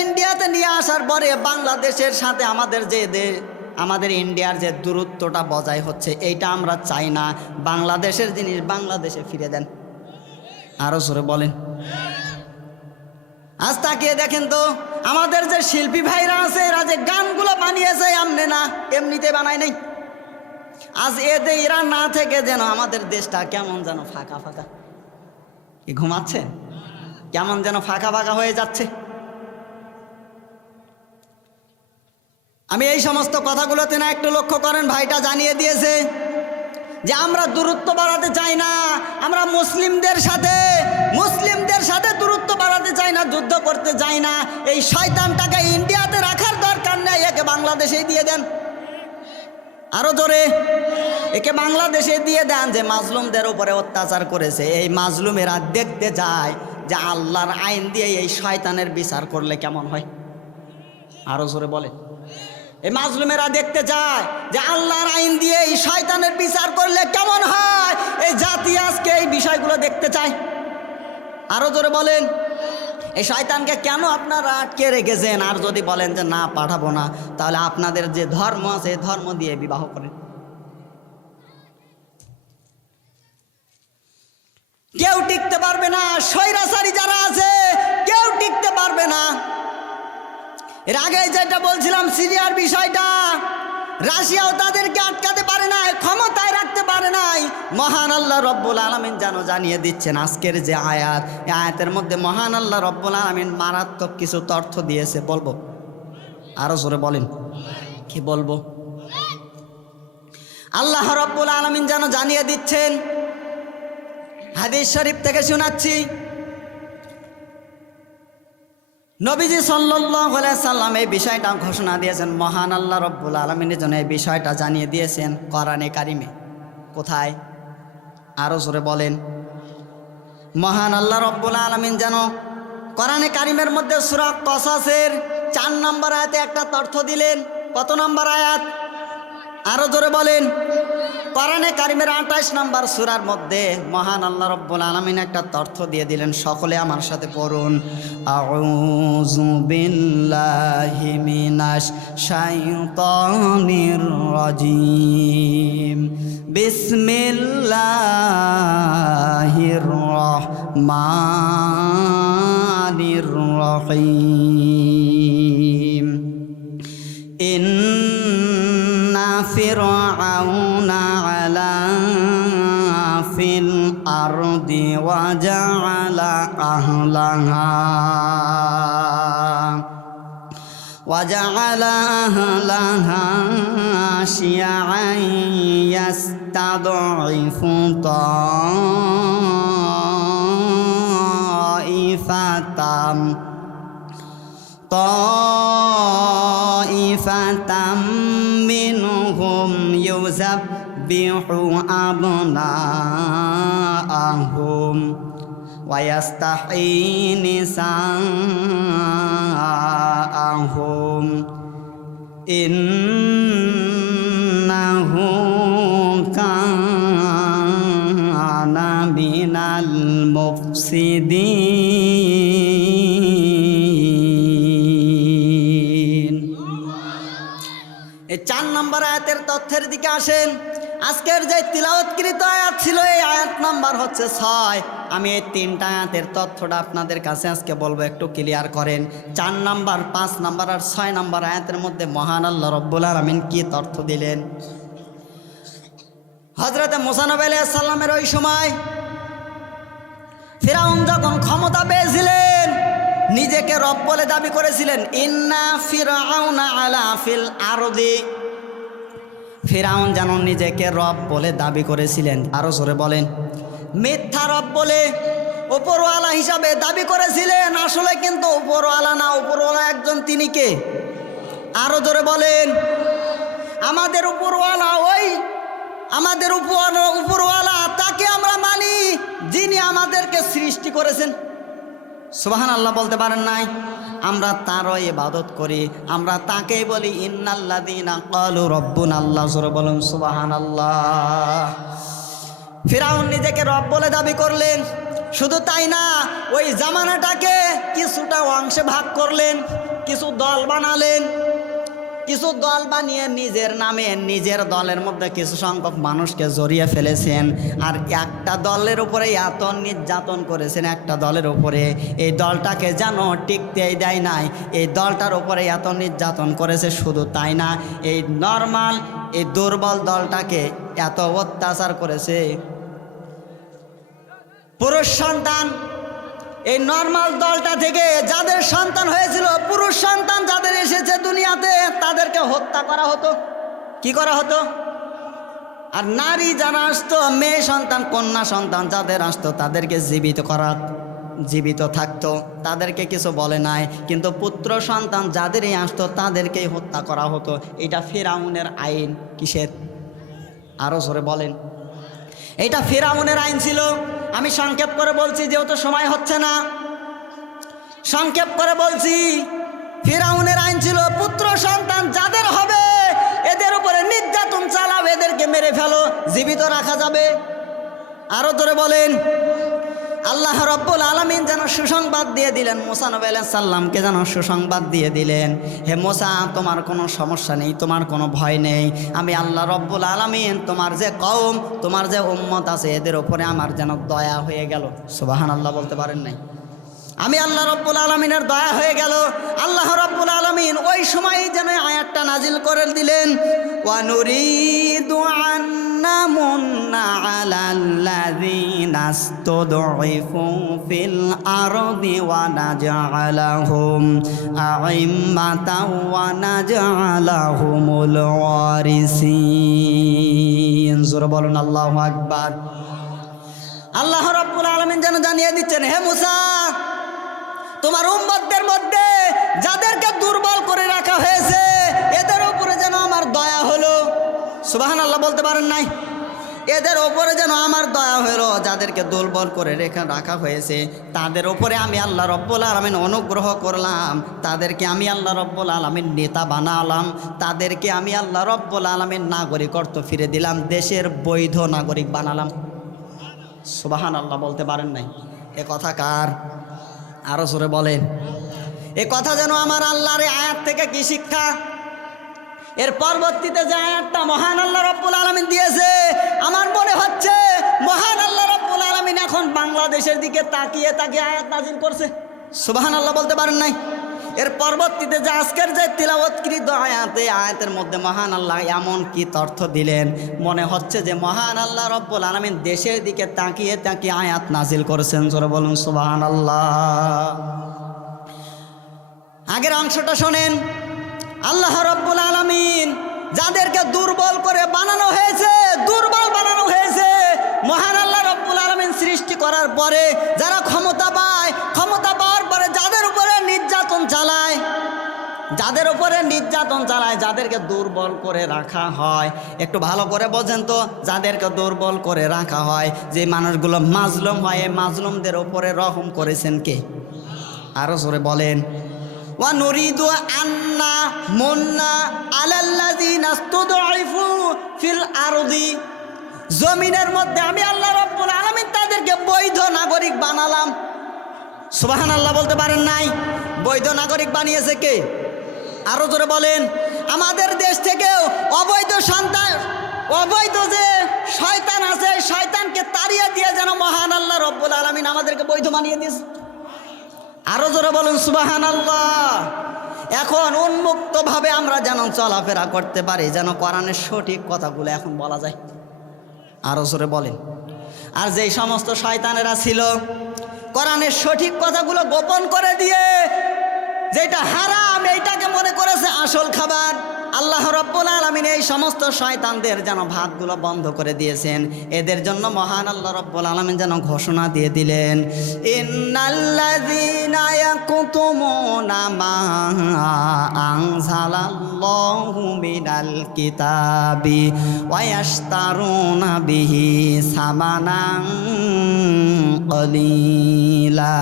ইন্ডিয়াতে নিয়ে আসার পরে বাংলাদেশের সাথে আমাদের ইন্ডিয়ার যে দূরত্বটা বজায় হচ্ছে, এইটা আমরা চাই না। বাংলাদেশের জিনিস বাংলাদেশে ফিরে দেন। আরো জোরে বলেন। আজ তাকিয়ে দেখেন তো, আমাদের যে শিল্পী ভাইরা আছে এরা যে গানগুলো বানিয়েছে এমনিতে বানায় নাই। আজ এরা না থেকে যেন আমাদের দেশটা কেমন যেন ফাঁকা ফাঁকা। কি ঘুমাচ্ছে? কেমন যেন ফাঁকা ফাঁকা হয়ে যাচ্ছে। আমি এই সমস্ত কথাগুলোতে না একটু লক্ষ্য করেন, ভাইটা জানিয়ে দিয়েছে যে আমরা দূরত্ব বাড়াতে চাই না, আমরা মুসলিমদের সাথে দূরত্ব বাড়াতে চাই না, যুদ্ধ করতে চাই না। এই শয়তানটাকে ইন্ডিয়াতে রাখার দরকার নেই, একে বাংলাদেশেই দিয়ে দেন। আরো জোরে, একে বাংলাদেশে দিয়ে দেন। যে মাজলুমদের উপরে অত্যাচার করেছে, এই মাজলুমেরা দেখতে যায় যে আল্লাহর আইন দিয়ে এই শয়তানের বিচার করলে কেমন হয়। আরো জোরে বলে। এই মাজলুমেরা দেখতে চায় যে আল্লাহর আইন দিয়ে এই শয়তানের বিচার করলে কেমন হয়। এই জাতি আজকে এই বিষয়গুলো দেখতে চায়। আরো জোরে বলেন। এই শয়তানকে কেন আপনারা আটকে রেখেছেন? আর যদি বলেন যে না পাঠাবো না, তাহলে আপনাদের যে ধর্ম আছে ধর্ম দিয়ে বিবাহ করেন। কেউ টিকতে পারবে না, স্বৈরাচারী যারা আছে কেউ টিকতে পারবে না। এর আগে যেটা বলছিলাম সিরিয়ার বিষয়টা, রাশিয়াও তাদেরকে আটকাতে পারে নাই, ক্ষমতায় রাখতে পারে নাই। মহান আল্লাহ রব্বুল আলামিন যেন জানিয়ে দিচ্ছেন আজকের যে আয়াত, এই আয়াতের মধ্যে মহান আল্লাহ রব্বুল আলামিন মারাত্মক কিছু তথ্য দিয়েছে। বলবো? আরো জোরে বলেন। কি বলবো? আল্লাহ রব্বুল আলামিন যেন জানিয়ে দিচ্ছেন, হাদিস শরীফ থেকে শোনাচ্ছি। নবীজি সাল্লাল্লাহু আলাইহি সাল্লাম এই বিষয়টা ঘোষণা দিয়েছেন। মহান আল্লাহ রব্বুল আলামিনের জন্য এই বিষয়টা জানিয়ে দিয়েছেন কোরআনে কারিমে। কোথায়? আরো জোরে বলেন। মহান আল্লাহ রব্বুল আলামিন যেন কোরআনে কারিমের মধ্যে সূরা কসাসের 4 নম্বর আয়াতে একটা তথ্য দিলেন। কত নম্বর আয়াত? আরো জোরে বলেন। কোরআনে কারিমের 28 নম্বর সূরার মধ্যে মহান আল্লাহ রব্বুল আলামিন একটা তথ্য দিয়ে দিলেন। সকলে আমার সাথে পড়ুন। আউযু বিল্লাহি মিনাশ শাইতানির রাজিম। বিসমিল্লাহির রহমানির রহিম। ইন্না ফিরআউনা আলা ফিল আরদি ওয়া জাআলা আহলাহা শিয়াআন ইয়াস্তাদঈফু طائفة منهم يذبح أبناءهم ويستحيي نساءهم إنه كان من المفسدين। 4 নম্বর আয়াতের তথ্যের দিকে আসেন। আজকের যে তিলাওয়াতকৃত আয়াত ছিল এই আয়াত নাম্বার হচ্ছে 6। আমি এই 3টা আয়াতের তথ্যটা আপনাদের কাছে আজকে বলবো, একটু ক্লিয়ার করেন। 4 নাম্বার, 5 নাম্বার আর 6 নাম্বার আয়াতের মধ্যে মহান আল্লাহ রব্বুল আলামিন কি তথ্য দিলেন। হযরতে মুসা নবী আলাইহিস সালামের ওই সময় ফিরাউন যখন ক্ষমতা পেয়েছিলেন, নিজেকে রব বলে দাবি করেছিলেন। ইন্না ফিরাউনা আলা ফিল আরদি, ফিরাউন যেন নিজেকে রব বলে দাবি করেছিলেন। আরো জোরে বলেন। মিথ্যা রব বলে উপরওয়ালা হিসাবে দাবি করেছিলেন, আসলে কিন্তু উপরওয়ালা না, উপরওয়ালা একজন, তিনি কে? আরো জোরে বলেন। আমাদের উপরওয়ালা ওই আমাদের উপরওয়ালা, তাকে আমরা মানি যিনি আমাদেরকে সৃষ্টি করেছেন। সুবহানাল্লাহ বলতে পারেন নাই? আমরা তারও ইবাদত করি, আমরা তাকেই বলি ইন্নাল্লাযীনা ক্বালু রাব্বুনাল্লাহ। জোরে বলুন সুবহানাল্লাহ। ফিরাউন নিজেকে রব বলে দাবি করলেন। শুধু তাই না, ওই জামানাটাকে কিছুটা অংশে ভাগ করলেন, কিছু দল বানালেন, কিছু দল বানিয়ে নিজের নামে নিজের দলের মধ্যে কিছু সংখ্যক মানুষকে জড়িয়ে ফেলেছেন। আর একটা দলের উপরে এত নির্যাতন করেছেন, একটা দলের উপরে, এই দলটাকে যেন টিকতেই দেয় নাই। এই দলটার উপরে এত নির্যাতন করেছে। শুধু তাই না, এই নর্মাল এই দুর্বল দলটাকে এত অত্যাচার করেছে। পুরুষ সন্তান, এই নর্মাল দলটা থেকে যাদের সন্তান হয়েছিল, পুরুষ সন্তান যাদের এসেছে দুনিয়াতে, তাদেরকে হত্যা করা হতো। কি করা হতো? আর নারী যারা আসতো, মেয়ে সন্তান, কন্যা সন্তান যাদের আসতো, তাদেরকে জীবিত থাকতো, তাদেরকে কিছু বলে নাই। কিন্তু পুত্র সন্তান যাদেরই আসতো তাদেরকেই হত্যা করা হতো। এটা ফিরাউনের আইন। কিসের? আরো জোরে বলেন। এটা ফিরাউনের আইন ছিল। আমি সংক্ষেপ করে বলছি, যেহেতু সময় হচ্ছে না, সংক্ষেপ করে বলছি। ফিরাউনের আইন ছিল, পুত্র সন্তান যাদের হবে এদের উপরে নির্যাতন চালাও, এদেরকে মেরে ফেলো, জীবিত রাখা যাবে। আরো ধরে বলেন। আল্লাহ রব্বুল আলামিন যেন সুসংবাদ দিয়ে দিলেন, মুসা নবী আলাইহিস সালামকে যেন সুসংবাদ দিয়ে দিলেন, হে মুসা, তোমার কোনো সমস্যা নেই, তোমার কোনো ভয় নেই। আমি আল্লাহ রব্বুল আলামিন তোমার যে কওম, তোমার যে উম্মত আছে, এদের উপরে আমার যেন দয়া হয়ে গেল। সুবহানাল্লাহ বলতে পারেন নাই? আমি আল্লাহ রব্বুল আলামিনের দয়া হয়ে গেল। আল্লাহ রব্বুল আলামিন ওই সময় যেন আয়াতটা নাজিল করে দিলেন, ওয়া নুরিদু আন নামুন্না আলাল্লাযীনা ইসতুদঈফু ফিল আরদি ওয়া নাজআলাহুম আ'iম্মাতাও ওয়া নাজআলাহুমুল ওয়ারিসিন। জোরে বলুন আল্লাহু আকবার। আল্লাহ রাব্বুল আলামিন যেন জানিয়ে দিচ্ছেন, হে মুসা, তোমার উম্মতদের মধ্যে যাদেরকে দুর্বল করে রাখা হয়েছে, এদের উপরে যেন আমার দয়া হলো। সুবহানাল্লাহ বলতে পারেন নাই? এদের ওপরে যেন আমার দয়া হলো। যাদেরকে দুর্বল করে রাখা হয়েছে, তাদের ওপরে আমি আল্লাহ রব্বুল আলামিন অনুগ্রহ করলাম, তাদেরকে আমি আল্লাহ রব্বুল আলামিন নেতা বানালাম, তাদেরকে আমি আল্লাহ রব্বুল আলামিন নাগরিকত্ব ফিরে দিলাম, দেশের বৈধ নাগরিক বানালাম। সুবহানাল্লাহ বলতে পারেন নাই? এ কথা কার? আরো জোরে বলেন। এ কথা যেন আমার আল্লাহর আয়াত থেকে কি শিক্ষা? এর পরবর্তীতে যে আয়াতটা মহান আল্লাহ রব্বুল আলামিন দিয়েছে, আমার মনে হচ্ছে মহান আল্লাহ রব্বুল আলামিন এখন বাংলাদেশের দিকে তাকিয়ে তাকিয়ে আয়াত নাযিল করছে। সুবহানাল্লাহ বলতে পারেন নাই? এর পরবর্তীতে যে আজকের যে তিলাওয়াতকৃত আয়াতের মধ্যে মহান আল্লাহ এমন কি তথ্য দিলেন, মনে হচ্ছে যে মহান আল্লাহ রব্বুল আলামিন দেশের দিকে তাকিয়ে তাকিয়ে আয়াত নাজিল করেছেন। জোরে বলুন সুবহানাল্লাহ। আগের অংশটা শোনেন। আল্লাহ রব্বুল আলামিন যাদেরকে দুর্বল করে বানানো হয়েছে, দুর্বল বানানো হয়েছে, মহান আল্লাহ রব্বুল আলামিন সৃষ্টি করার পরে যারা ক্ষমতা পায়, ক্ষমতা পাওয়ার পরে যাদের উপরে নির্যাতন চালায়, যাদেরকে দুর্বল করে রাখা হয়। একটু ভালো করে বোঝেন তো, যাদেরকে দুর্বল করে রাখা হয়, যে মানুষগুলো মাজলুম হয়, এই মাজলুমদের উপরে রহম করেছেন কে? আরো জোরে বলেন। ওয়া নুরিদু আন্না মুন্না আলাল্লাযীনা ইসতুদঈফু ফিল আরদি, জমিনের মধ্যে আমি আল্লাহ রাব্বুল আলামিন তাদেরকে বৈধ নাগরিক বানালাম। সুবহানাল্লাহ বলতে পারেন নাই? বৈধ নাগরিক বানিয়েছে কে? আরো জোরে বলেন। আমাদের দেশ থেকেও অবৈধ সন্তান অবৈধ যে শয়তান আছে, শয়তানকে তাড়িয়ে দিয়ে যেন মহান আল্লাহ রব্বুল আলামিন আমাদেরকে বৈধ বানিয়ে দিয়েছে। আরো জোরে বলুন সুবহানাল্লাহ। এখন উন্মুক্তভাবে আমরা যেন চলাফেরা করতে পারি, যেন কোরআনের সঠিক কথাগুলো এখন বলা যায়। আরো জোরে বলেন। আর যেই সমস্ত শয়তানেরা ছিল কোরআনের সঠিক কথাগুলো গোপন করে দিয়ে যেটা হারাম এইটাকে মনে করেছে আসল খাবার, আল্লাহ রাব্বুল আলামিন এই সমস্ত শয়তানদের যেন ভাতগুলো বন্ধ করে দিয়েছেন। এদের জন্য মহান আল্লাহ রাব্বুল আলামিন যেন ঘোষণা দিয়ে দিলেন, ইন্নাল্লাযীনা ইয়াকুতুমুনা মা আনজালাল্লাহু মিনাল কিতাবি ওয়া ইয়াশতারুনা বিহি সামানান কলিলা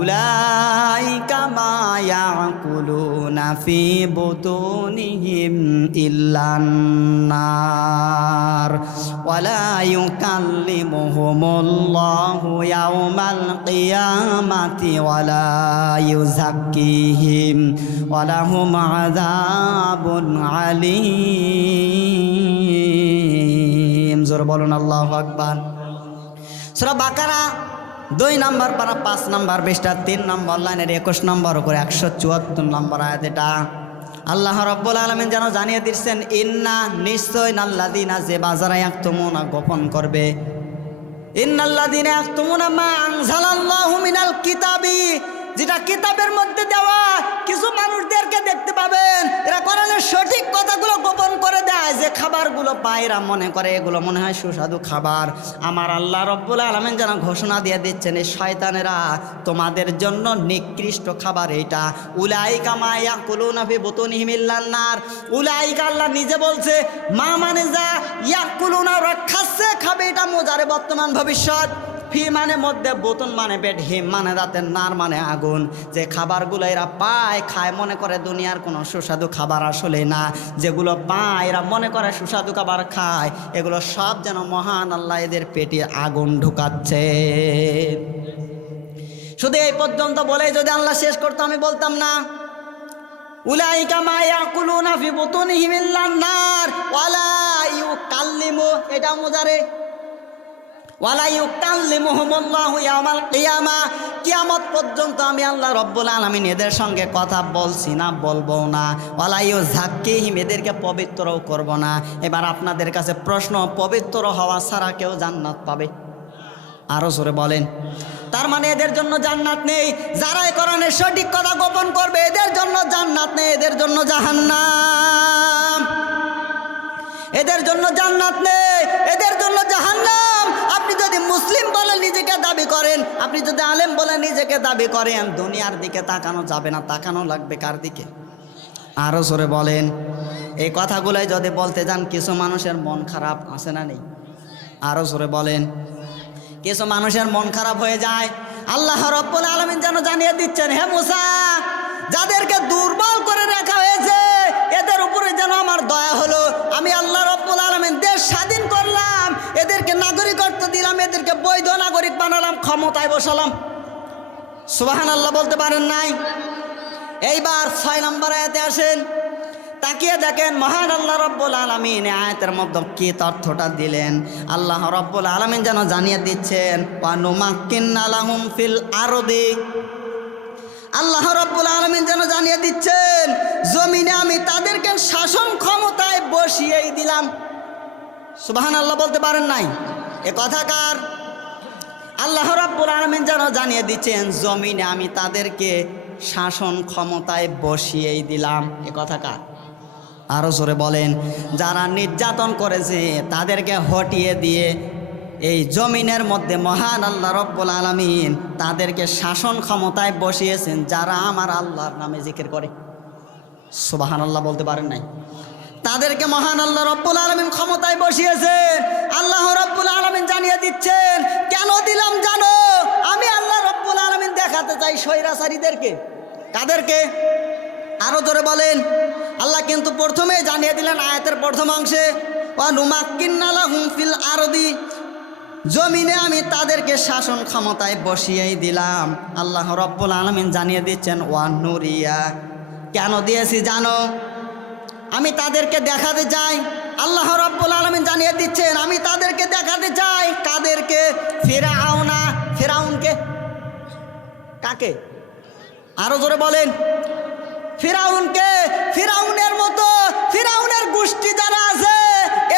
উলাইকা মা ইয়াকুলুনা ফি বুতুনিহিম ইল্লান নার ওয়ালা ইউকাল্লিমুহুমুল্লাহু ইয়াওমাল কিয়ামাতি ওয়ালা ইউযাক্কিহিম ওয়ালাহুম আযাবুন আলীম। জোরে বলুন আল্লাহু আকবার। সূরা বাকারা 2 নম্বর পারা 5 নম্বর পৃষ্ঠা 3 নম্বর লাইনের 21 নম্বর করে 174 নম্বর আয়াত। এটা আল্লাহ রাব্বুল আলামিন যেন জানিয়ে দিচ্ছেন, ইন্না নিশ্চয় নাল্লাযিনা যে বাজারা ইয়াকতুমুনা গোপন করবে, ইন্নাল্লাযিনা ইয়াকতুমুনা মা আনজালাল্লাহু মিনাল কিতাবি, যেটা কিতাবের মধ্যে দেওয়া। কিছু মানুষদেরকে দেখতে পাবেন এরা কোরআনের সঠিক কথাগুলো গোপন করে দেয়, যে খাবারগুলো পায় এরা মনে করে এগুলো মনে হয় সুস্বাদু খাবার। আমার আল্লাহ রাব্বুল আলামিন যেন ঘোষণা দিয়ে দিচ্ছেন, এই শয়তানেরা তোমাদের জন্য নিকৃষ্ট খাবার এইটা। উলাইকা মা ইয়াকুলুনা ফি বুতুনিহিম ইল্লান নার, উলাইকা আল্লাহ নিজে বলছে, মা মানে যা, ইয়াকুলুনা ওরা খাচ্ছে খাবে, এটা মোজারে বর্তমান ভবিষ্যৎ। ফি মানে মধ্যে, বোতন মানে পেট, হিম মানে রাতের, নার মানে আগুন। যে খাবারগুলো এরা পায় খায় মনে করে দুনিয়ার কোনো সুস্বাদু খাবার, আসলে না। যেগুলো পায় এরা মনে করে সুস্বাদু খাবার খায়, এগুলো সব যেন মহান আল্লাহ এদের পেটে আগুন ঢুকাচ্ছে। শুধু এই পর্যন্ত বলে যদি আল্লাহ শেষ করতো আমি বলতাম না, উলাইকা মা ইয়াকুলুনা ফি বুতুনিহিম ইল্লান নার ওয়ালা ইউকাল্লিমু, এটা মোজারে, ওয়ালা ইউকাল্লিমুহুমুল্লাহু ইয়াওমাল কিয়ামা, কিয়ামত পর্যন্ত আমি আল্লাহ রাব্বুল আলামিন এদের সঙ্গে কথা বলছি না, বলবো না। ওয়ালা ইউযাক্কিহিম, এদেরকে পবিত্রও করব না। এবার আপনাদের কাছে প্রশ্ন, পবিত্র হওয়া ছাড়া কেউ জান্নাত পাবে? আরো জোরে বলেন। তার মানে এদের জন্য জান্নাত নেই। যারা এই কোরআনের সঠিক কথা গোপন করবে এদের জন্য জান্নাত নেই, এদের জন্য জাহান্নাম। এদের জন্য জান্নাত নেই, এদের জন্য জাহান্নাম। আপনি যদি মুসলিম বলে নিজেকে দাবি করেন, আপনি যদি আলেম বলে নিজেকে দাবি করেন, দুনিয়ার দিকে তাকানো যাবে না, তাকানো লাগবে কার দিকে? আরো জোরে বলেন। এই কথাগুলাই যদি বলতে যান কিছু মানুষের মন খারাপ আছে না নেই? আরো জোরে বলেন। কিছু মানুষের মন খারাপ হয়ে যায়। আল্লাহ রাব্বুল আলামিন যেন জানিয়ে দিচ্ছেন, হে মুসা, যাদেরকে দুর্বল করে রাখা হয়েছে এদের উপরে যেন আমার দয়া হলো। আমি আল্লাহ রাব্বুল আলামিন দেশ স্বাধীন করলাম, এদেরকে নাগরিকত্ব দিলাম, এদেরকে বৈধ নাগরিক বানালাম, ক্ষমতায় বসালাম। সুবহানাল্লাহ বলতে পারেন নাই? এইবার 6 নম্বর আয়াতে আসেন, তাকিয়ে দেখেন মহান আল্লাহ রাব্বুল আলামিন আয়াতের মধ্যে কি তথ্যটা দিলেন। আল্লাহ রাব্বুল আলামিন যেন জানিয়ে দিচ্ছেন, ওয়া নুমাক্কিন্না লাহুম ফিল আরদি, আল্লাহ রাব্বুল আলামিন যেন জানিয়ে দিচ্ছেন জমিনে আমি তাদেরকে শাসন ক্ষমতায় বসিয়েই দিলাম। সুবহানাল্লাহ বলতে পারেন নাই? এ কথা কার? আল্লাহ রাব্বুল আলামিন যেন জানিয়ে দিচ্ছেন জমিনে আমি তাদেরকে শাসন ক্ষমতায় বসিয়েই দিলাম। এ কথা কার? আরো জোরে বলেন। যারা নির্যাতন করেছে তাদেরকে হটিয়ে দিয়ে এই জমিনের মধ্যে মহান আল্লাহ রাব্বুল আলামিন তাদেরকে শাসন ক্ষমতায় বসিয়েছেন যারা আমার আল্লাহর নামে জিকির করে। সুবহানাল্লাহ বলতে পারেন নাই? তাদেরকে মহান আল্লাহ রাব্বুল আলামিন ক্ষমতায় বসিয়েছেন। আল্লাহ রাব্বুল আলামিন জানিয়ে দিচ্ছেন কেন দিলাম জানো? আমি আল্লাহ রাব্বুল আলামিন দেখাতে চাই স্বৈরাচারীদেরকে। কাদেরকে? আরো জোরে বলেন। আল্লাহ কিন্তু প্রথমেই জানিয়ে দিলেন আয়াতের প্রথম অংশে, ওয়া নুমাক্কিন্না লাহুম ফিল আরদি, জমিনে আমি তাদেরকে শাসন ক্ষমতায় বসিয়েই দিলাম। আল্লাহ রাব্বুল আলামিন জানিয়ে দিচ্ছেন ওয়া নুরিয়া, কেন দিয়েছি জানো? আমি তাদেরকে দেখাতে চাই আল্লাহ রাব্বুল আলামিন জানিয়ে দিচ্ছেন আমি তাদেরকে দেখাতে চাই। কাদেরকে? ফিরআউনা। ফিরআউনকে? কাকে? আরো জোরে বলেন। ফিরআউনকে। ফিরআউনের মতো ফিরআউনের গোষ্ঠী যারা আছে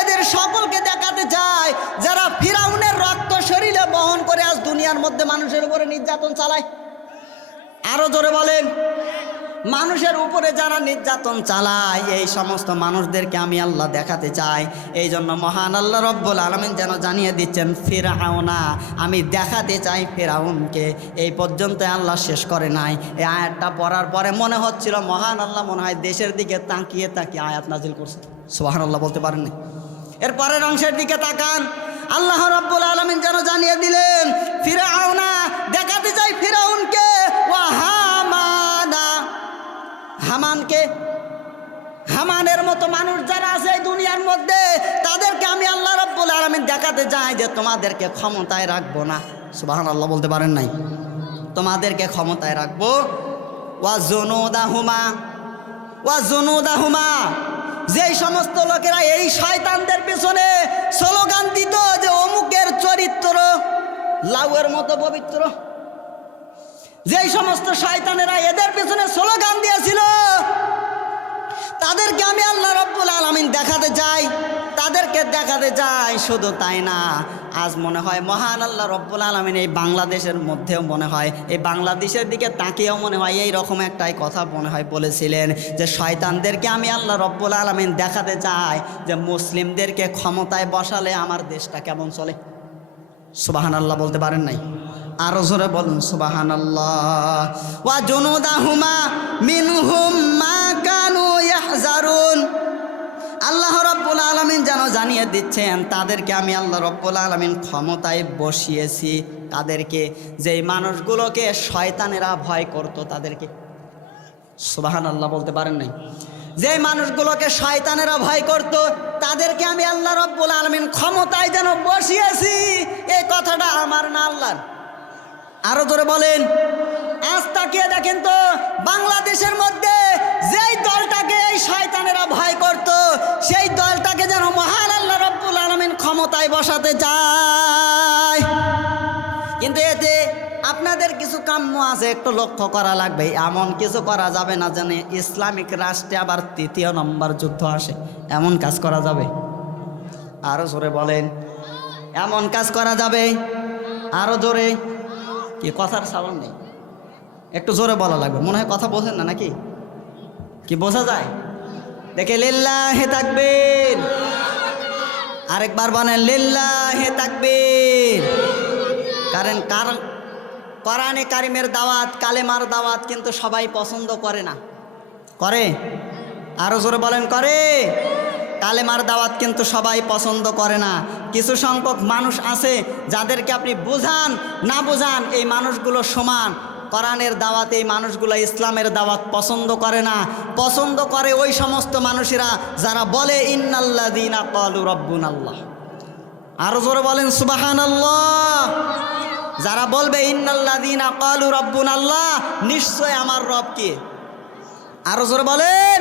এদের সকলকে দেখাতে চায়, যারা ফিরআউনের রক্ত শরীরে বহন করে আজ দুনিয়ার মধ্যে মানুষের উপরে নির্যাতন চালায়। আরো জোরে বলেন। মানুষের উপরে যারা নির্যাতন চালায় এই সমস্ত মানুষদেরকে আমি আল্লাহ দেখাতে চাই। এই জন্য মহান আল্লাহ রব্বুল আলামিন যেন জানিয়ে দিচ্ছেন ফিরআউনা, আমি দেখাতে চাই ফিরআউনকে। এই পর্যন্ত আল্লাহ শেষ করে নাই। এই আয়াতটা পড়ার পরে মনে হচ্ছিল মহান আল্লাহ মনে হয় দেশের দিকে তাকিয়ে তাকিয়ে আয়াত নাজিল করছে। সুবহানাল্লাহ বলতে পারেননি? এর পরের অংশের দিকে তাকান। আল্লাহ রাব্বুল আলামিন যেন জানিয়ে দিলেন ফিরআউনা, দেখাতে চাই ফিরআউনকে। ওয়া হামানা। হামানকে? হামানের মতো মানুষ যারা আছে এই দুনিয়ার মধ্যে তাদেরকে আমি আল্লাহ রাব্বুল আলামিন দেখাতে চাই যে তোমাদেরকে ক্ষমতায় রাখবো না। সুবহানাল্লাহ বলতে পারেন নাই? তোমাদেরকে ক্ষমতায় রাখবো। ওয়া জুনুদাহুমা। ওয়া জুনুদাহুমা। যেই সমস্ত লোকেরা এই শয়তানদের পিছনে স্লোগান দিত যে অমুকের চরিত্র লাউয়ের মতো পবিত্র, যেই সমস্ত শয়তানেরা এদের পিছনে স্লোগান দিয়েছিল তাদেরকে আমি আল্লাহ রাব্বুল আলামিন দেখাতে চাই। তাদেরকে দেখাতে চাই। শুধু তাই না, আজ মনে হয় মহান আল্লাহ রাব্বুল আলামিন এই বাংলাদেশের মধ্যেও মনে হয় এই বাংলাদেশের দিকে তাকিয়েও মনে হয় এই রকম একটাই কথা মনে হয় বলেছিলেন যে শয়তানদেরকে আমি আল্লাহ রাব্বুল আলামিন দেখাতে চাই যে মুসলিমদেরকে ক্ষমতায় বসালে আমার দেশটা কেমন চলে। সুবহানাল্লাহ বলতে পারেন নাই? আরো জোরে বলুন সুবহানাল্লাহ। ওয়া জুনুদাহুমা মিনহুম মা কানু ইয়াহজারুন। আল্লাহ রাব্বুল আলামিন যেন জানিয়ে দিচ্ছেন তাদেরকে আমি আল্লাহ রাব্বুল আলামিন ক্ষমতায় বসিয়েছি। তাদেরকে যেই মানুষগুলোকে শয়তানেরা ভয় করত তাদেরকে। সুবহানাল্লাহ বলতে পারেন নাই? যে মানুষগুলোকে শয়তানেরা ভয় করত তাদেরকে আমি আল্লাহ রাব্বুল আলামিন ক্ষমতায় যেন বসিয়েছি। এই কথাটা আমার না আল্লাহর। আরো জোরে বলেন। আজ তাকিয়ে দেখেন তো বাংলাদেশের মধ্যে যেই দলটাকে এই শয়তানেরা ভয় করত সেই দলটাকে যেন মহান আল্লাহ রাব্বুল আলামিন ক্ষমতায় বসাতে চায়। কিন্তু এতে আপনাদের কিছু কাম্য আছে, একটু লক্ষ্য করা লাগবে। এমন কিছু করা যাবে না যেন ইসলামিক রাষ্ট্রে আবার ৩য় নম্বর যুদ্ধ আসে। এমন কাজ করা যাবে? আরো জোরে বলেন। এমন কাজ করা যাবে? আরো জোরে। কি কথার সাউন্ড নেই? একটু জোরে বলা লাগবে। মনে হয় কথা বোঝেন না নাকি? কি বোঝা যায়? দেখে লিল্লাহি তাকবীর। আরেকবার বলেন লিল্লাহি তাকবীর। কারণ কোরআনে কারিমের দাওয়াত, কালেমার দাওয়াত কিন্তু সবাই পছন্দ করে না। করে? আরো জোরে বলেন করে? কালেমার দাওয়াত কিন্তু সবাই পছন্দ করে না। কিছু সংখ্যক মানুষ আছে যাদেরকে আপনি বোঝান না বোঝান এই মানুষগুলো সমান। কোরআনের দাওয়াত এই মানুষগুলো ইসলামের দাওয়াত পছন্দ করে না। পছন্দ করে ওই সমস্ত মানুষেরা যারা বলে ইন্নাল্লাযীনা ক্বালু রাব্বুনাল্লাহ। আরো জোরে বলেন সুবহানাল্লাহ। যারা বলবে ইন্নাল্লাযীনা ক্বালু রাব্বুনাল্লাহ, নিশ্চয় আমার রব কে? আরো জোরে বলেন।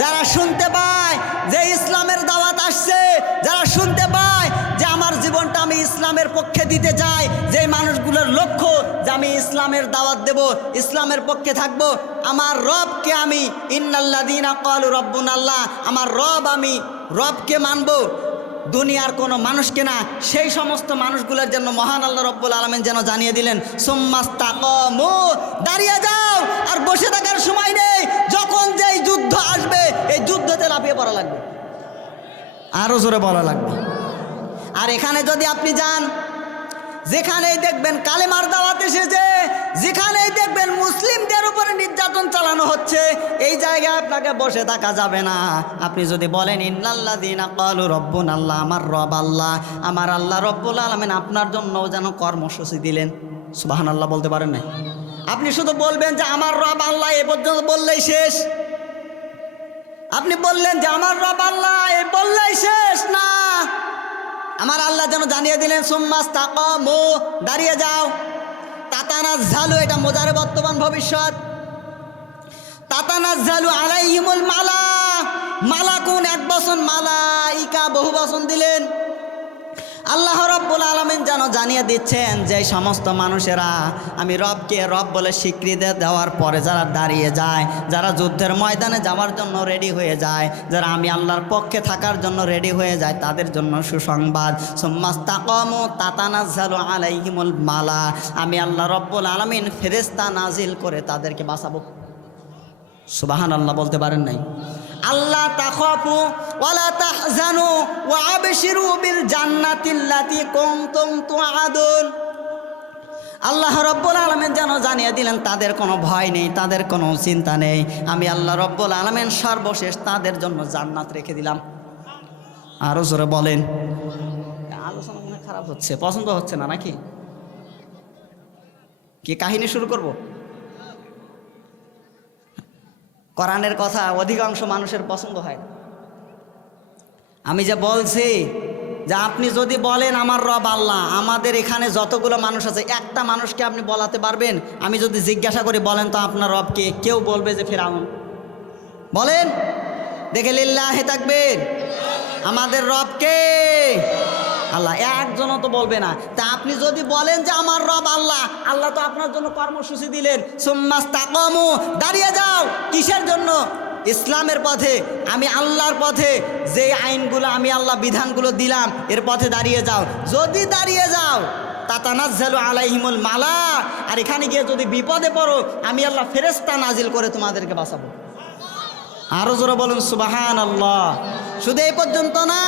যারা শুনতে পায় যে ইসলামের দাওয়াত আসছে, যারা শুনতে পায় যে আমার জীবনটা আমি ইসলামের পক্ষে দিতে চাই, যে মানুষগুলোর লক্ষ্য যে আমি ইসলামের দাওয়াত দেব, ইসলামের পক্ষে থাকব, আমার রবকে আমি ইন্নাল্লাযীনা ক্বালু রাব্বুনাল্লাহ, আমার রব আমি রবকে মানব, দুনিয়ার কোনো মানুষকে না। সেই সমস্ত মানুষগুলোর জন্য মহান আল্লাহ রাব্বুল আলামিন যেন জানিয়ে দিলেন সুম্মাস্তাকামু, দাঁড়িয়ে যাও, আর বসে থাকার সময় নেই। যখন যেই যুদ্ধ আসবে এই যুদ্ধতে লাফিয়ে পড়া লাগবে। আরো জোরে বলা লাগবে। আর এখানে যদি আপনি যান, যেখানেই দেখবেন কালেমার দাওয়াত এসেছে, যেখানেই দেখবেন মুসলিমদের উপরে নির্যাতন চালানো হচ্ছে, এই জায়গায় আপনাকে বসে থাকা যাবে না। আপনি যদি বলেন ইন্নাল্লাযীনা ক্বালু রাব্বুনাল্লাহ, আমার রব আল্লাহ, আমার আল্লাহ রব্বুল আলামিন আপনার জন্য যেন কর্মসূচি দিলেন। সুবহানাল্লাহ বলতে পারেন না? আপনি শুধু বলবেন যে আমার রব আল্লাহ, এ পর্যন্ত বললেই শেষ। আপনি বললেন যে আমার রব আল্লাহ, এ বললেই শেষ না। আমার আল্লাহ যেন জানিয়ে দিলেন সুম্মাস্তাকামু, দাঁড়িয়ে যাও। তাতানাজ্জালু, এটা মুজারে বর্তমান ভবিষ্যৎ। তাতানাজ্জালু আলাইহিমুল মালা, মালাকুন এক বচন, মালাইকা বহু বচন দিলেন। আল্লাহ রব্বুল আলামিন যেন জানিয়ে দিচ্ছেন যে সমস্ত মানুষেরা আমি রবকে রব বলে স্বীকৃতি দেওয়ার পরে যারা দাঁড়িয়ে যায়, যারা যুদ্ধের ময়দানে যাওয়ার জন্য রেডি হয়ে যায়, যারা আমি আল্লাহর পক্ষে থাকার জন্য রেডি হয়ে যায়, তাদের জন্য সুসংবাদ। সুম্মাস্তাকামু তাতানাজ্জালু আলাইহিমুল মালা, আমি আল্লাহ রব্বুল আলামিন ফেরেশতা নাজিল করে তাদেরকে বাঁচাবো। সুবহানাল্লাহ বলতে পারেন নাই? আল্লাহ তাখাফু ওয়ালা তাহজানু ওয়া আবশিরু বিল জান্নাতিল্লাতী কুনতুম তুআদুন। আল্লাহ রব্বুল আলামিন যেন জানিয়ে দিলেন তাদের কোনো ভয় নেই, তাদের কোনো চিন্তা নেই। আমি আল্লাহ রব্বুল আলামিন সর্বশেষ তাদের জন্য জান্নাত রেখে দিলাম। আরো জোরে বলেন। আলোচনা মনে খারাপ হচ্ছে, পছন্দ হচ্ছে না নাকি? কি কাহিনী শুরু করব? কোরআনের কথা অধিকাংশ মানুষের পছন্দ হয় না। আমি যে বলছি যে আপনি যদি বলেন আমার রব আল্লাহ, আমাদের এখানে যতগুলো মানুষ আছে একটা মানুষকে আপনি বলাতে পারবেন? আমি যদি জিজ্ঞাসা করি বলেন তো আপনার রব কে, কেউ বলবে যে ফিরআউন। বলেন দেখে, লিল্লাহি তাকবীর, আমাদের রব কে? আল্লাহ। একজনও তো বলবে না। তা আপনি যদি বলেন যে আমার রব আল্লাহ, আল্লাহ তো আপনার জন্য কর্মসূচি দিলেন, সুম্মাস্তাকামু, দাঁড়িয়ে যাও। কিসের জন্য? ইসলামের পথে, আমি আল্লাহর পথে, যে আইনগুলো আমি আল্লাহ বিধানগুলো দিলাম এর পথে দাঁড়িয়ে যাও। যদি দাঁড়িয়ে যাও তাতানাজ্জালু আলাইহিমুল মালা, আর এখানে গিয়ে যদি বিপদে পড়ো আমি আল্লাহ ফেরেশতা নাজিল করে তোমাদেরকে বাঁচাবো। আরো জোরে বলুন সুবহানাল্লাহ। শুধু এই পর্যন্ত না,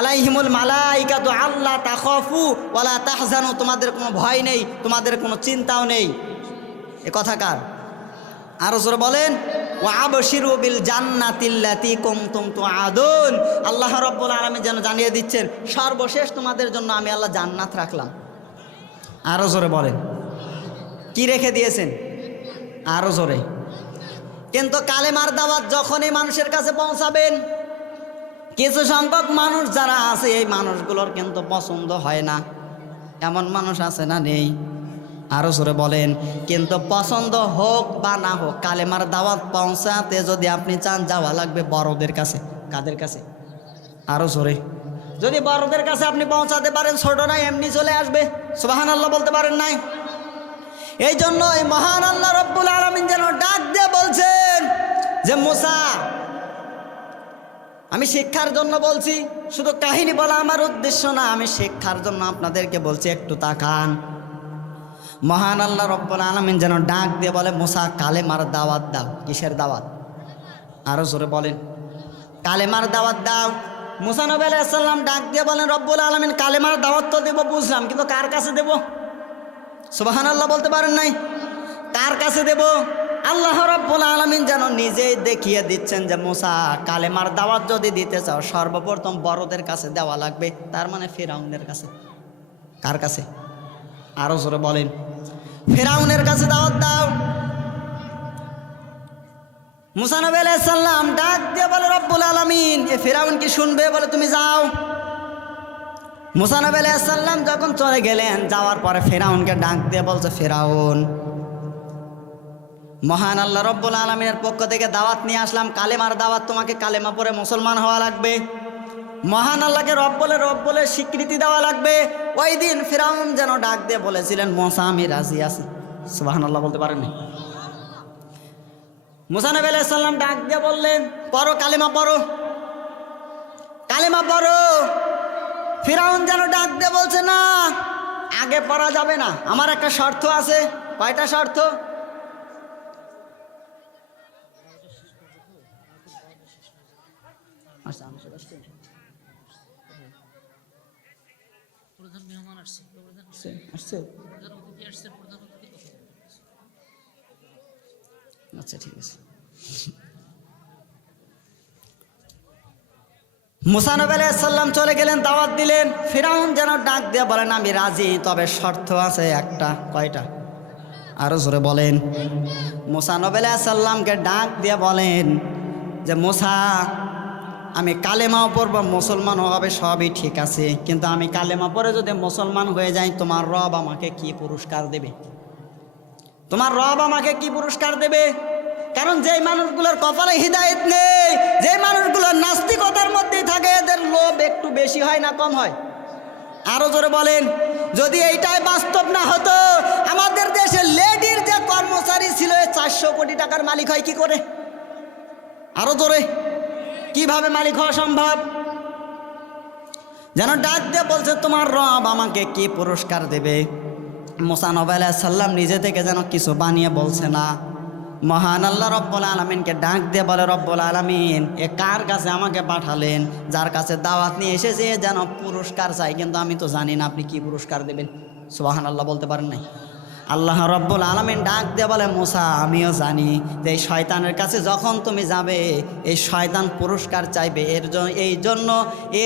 আলাইহিমুল মালাইকাতু আল্লাহ তাখাফু ওয়ালা তাহজানু, তোমাদের কোনো ভয় নেই, তোমাদের কোনো চিন্তাও নেই। এ কথা কার? আরো জোরে বলেন, ওয়া আবশিরু বিল জান্নাতিল্লাতী কুনতুম তুআদুন। আল্লাহ রাব্বুল আলামিন যেন জানিয়ে দিচ্ছেন সর্বশেষ তোমাদের জন্য আমি আল্লাহ জান্নাত রাখলাম। আরো জোরে বলেন, কি রেখে দিয়েছেন? আরো জোরে। কিন্তু কালেমার দাওয়াত যখনই মানুষের কাছে পৌঁছাবেন, কিছু সংখ্যক মানুষ যারা আছে এই মানুষগুলোর কিন্তু পছন্দ হয় না। এমন মানুষ আছে না নেই? আরো জোরে বলেন। কিন্তু পছন্দ হোক বা না হোক, কালেমার দাওয়াত পৌঁছাতে যদি আপনি চান যাওয়া লাগবে বড়দের কাছে। কাদের কাছে? আরো জোরে। যদি বড়দের কাছে আপনি পৌঁছাতে পারেন, ছোটরা এমনি চলে আসবে। সুবহানাল্লাহ বলতে পারেন নাই? এই জন্য এই মহান আল্লাহ রব্বুল আলামিন যেন ডাক দিয়ে বলছেন যে মুসা, আমি শিক্ষার জন্য বলছি, শুধু কাহিনী বলা আমার উদ্দেশ্য না, আমি শিক্ষার জন্য আপনাদেরকে বলছি, একটু তাকান। মহান আল্লাহ রব্বুল আলামিন যেন ডাক দিয়ে বলে মুসা কালেমার দাওয়াত দাও। কিসের দাওয়াত? আরো জোরে বলেন, কালেমার দাওয়াত দাও। মুসা নবী আলাইহিস সালাম ডাক দিয়ে বলেন রব্বুল আলামিন কালেমার দাওয়াত তো দেব বুঝলাম, কিন্তু কার কাছে দেব? সুবহানাল্লাহ বলতে পারেন নাই? কার কাছে দেব? আল্লাহ রাব্বুল আলামিন যেন নিজেই দেখিয়ে দিচ্ছেন যে মুসা কালেমার দাওয়াত যদি দিতে চাও সর্বপ্রথম বড়দের কাছে দেওয়া লাগবে। তার মানে ফিরআউনের কাছে। কার কাছে? আরো জোরে বলেন, ফিরআউনের কাছে দাওয়াত দাও। মুসা নবী আলাইহিস সালাম ডাক দিয়ে বলে রব্বুল আলামিন, এ ফিরআউন কি শুনবে? বলে তুমি যাও। মুসা নবী আলাইহিস সালাম যখন চলে গেলেন, যাওয়ার পরে ফিরআউনকে ডাক দিয়ে বলছে, ফিরআউন, মহান আল্লাহ রব্বুল আলামিনের পক্ষ থেকে দাওয়াত নিয়ে আসলাম, কালেমার দাওয়াত, তোমাকে কালেমা পড়ে মুসলমান হওয়া লাগবে, মহান আল্লাহকে রব বলে স্বীকৃতি দেওয়া লাগবে। ওই দিন ফিরআউন যেন ডাক দিয়ে বলেছিলেন মুসা আমি রাজি আছি। সুবহানাল্লাহ বলতে পারেন না? মুসা নবী আলাইহিস সালাম ডাক দিয়ে বললেন পড়ো, কালেমা পড়ো, কালেমা পড়ো। ফিরআউন যেন ডাক দিয়ে বলছে না, আগে পড়া যাবে না, আমার একটা শর্ত আছে। কয়টা শর্ত? আচ্ছা ঠিক আছে। মুসা নবী আলাইহিস সালাম চলে গেলেন, দাওয়াত দিলেন। ফিরআউন যেন ডাক দিয়ে বলেন আমি রাজি, তবে শর্ত আছে একটা। কয়টা? আরো জোরে বলেন। মুসা নবী আলাইহিস সালামকে ডাক দিয়ে বলেন যে মুসা আমি কালেমাও পড়ব, মুসলমানও হবে, সবই ঠিক আছে, কিন্তু আমি কালেমা পড়ে যদি মুসলমান হয়ে যাই তোমার রব আমাকে কি পুরস্কার দেবে? তোমার রব আমাকে কি পুরস্কার দেবে? কারণ যেই মানুষগুলোর কপালে হিদায়েত নেই, যে মানুষগুলোর নাস্তিকতার মধ্যেই থাকে, এদের লোভ একটু বেশি হয় না কম হয়? আরো জোরে বলেন। যদি এইটাই বাস্তব না হতো, আমাদের দেশে লেডির যে কর্মচারী ছিল 400 কোটি টাকার মালিক হয় কি করে? আরো জোরে, কিভাবে মালিক হওয়া সম্ভব? যেন ডাক দিয়ে বলছে তোমার রব আমাকে কি পুরস্কার দেবে। মুসা নবী আলাইহিস সালাম নিজে থেকে যেন কিছু বানিয়ে বলছে না, মহান আল্লাহ রব্বুল আলামিনকে ডাক দিয়ে বলে, রব্বুল আলামিন এ কার কাছে আমাকে পাঠালেন, যার কাছে দাওয়াত নিয়ে এসেছে যেন পুরস্কার চাই, কিন্তু আমি তো জানি না আপনি কি পুরস্কার দেবেন। সুবহানাল্লাহ বলতে পারেন নাই? আল্লাহ রব্বুল আলামিন ডাক দিয়ে বলে, মুসা আমিও জানি যে এই শয়তানের কাছে যখন তুমি যাবে, এই শয়তান পুরস্কার চাইবে,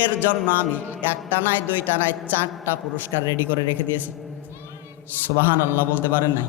এর জন্য আমি একটা নাই, দুইটা নাই, 4টা পুরস্কার রেডি করে রেখে দিয়েছি। সুবহানাল্লাহ বলতে পারেন নাই?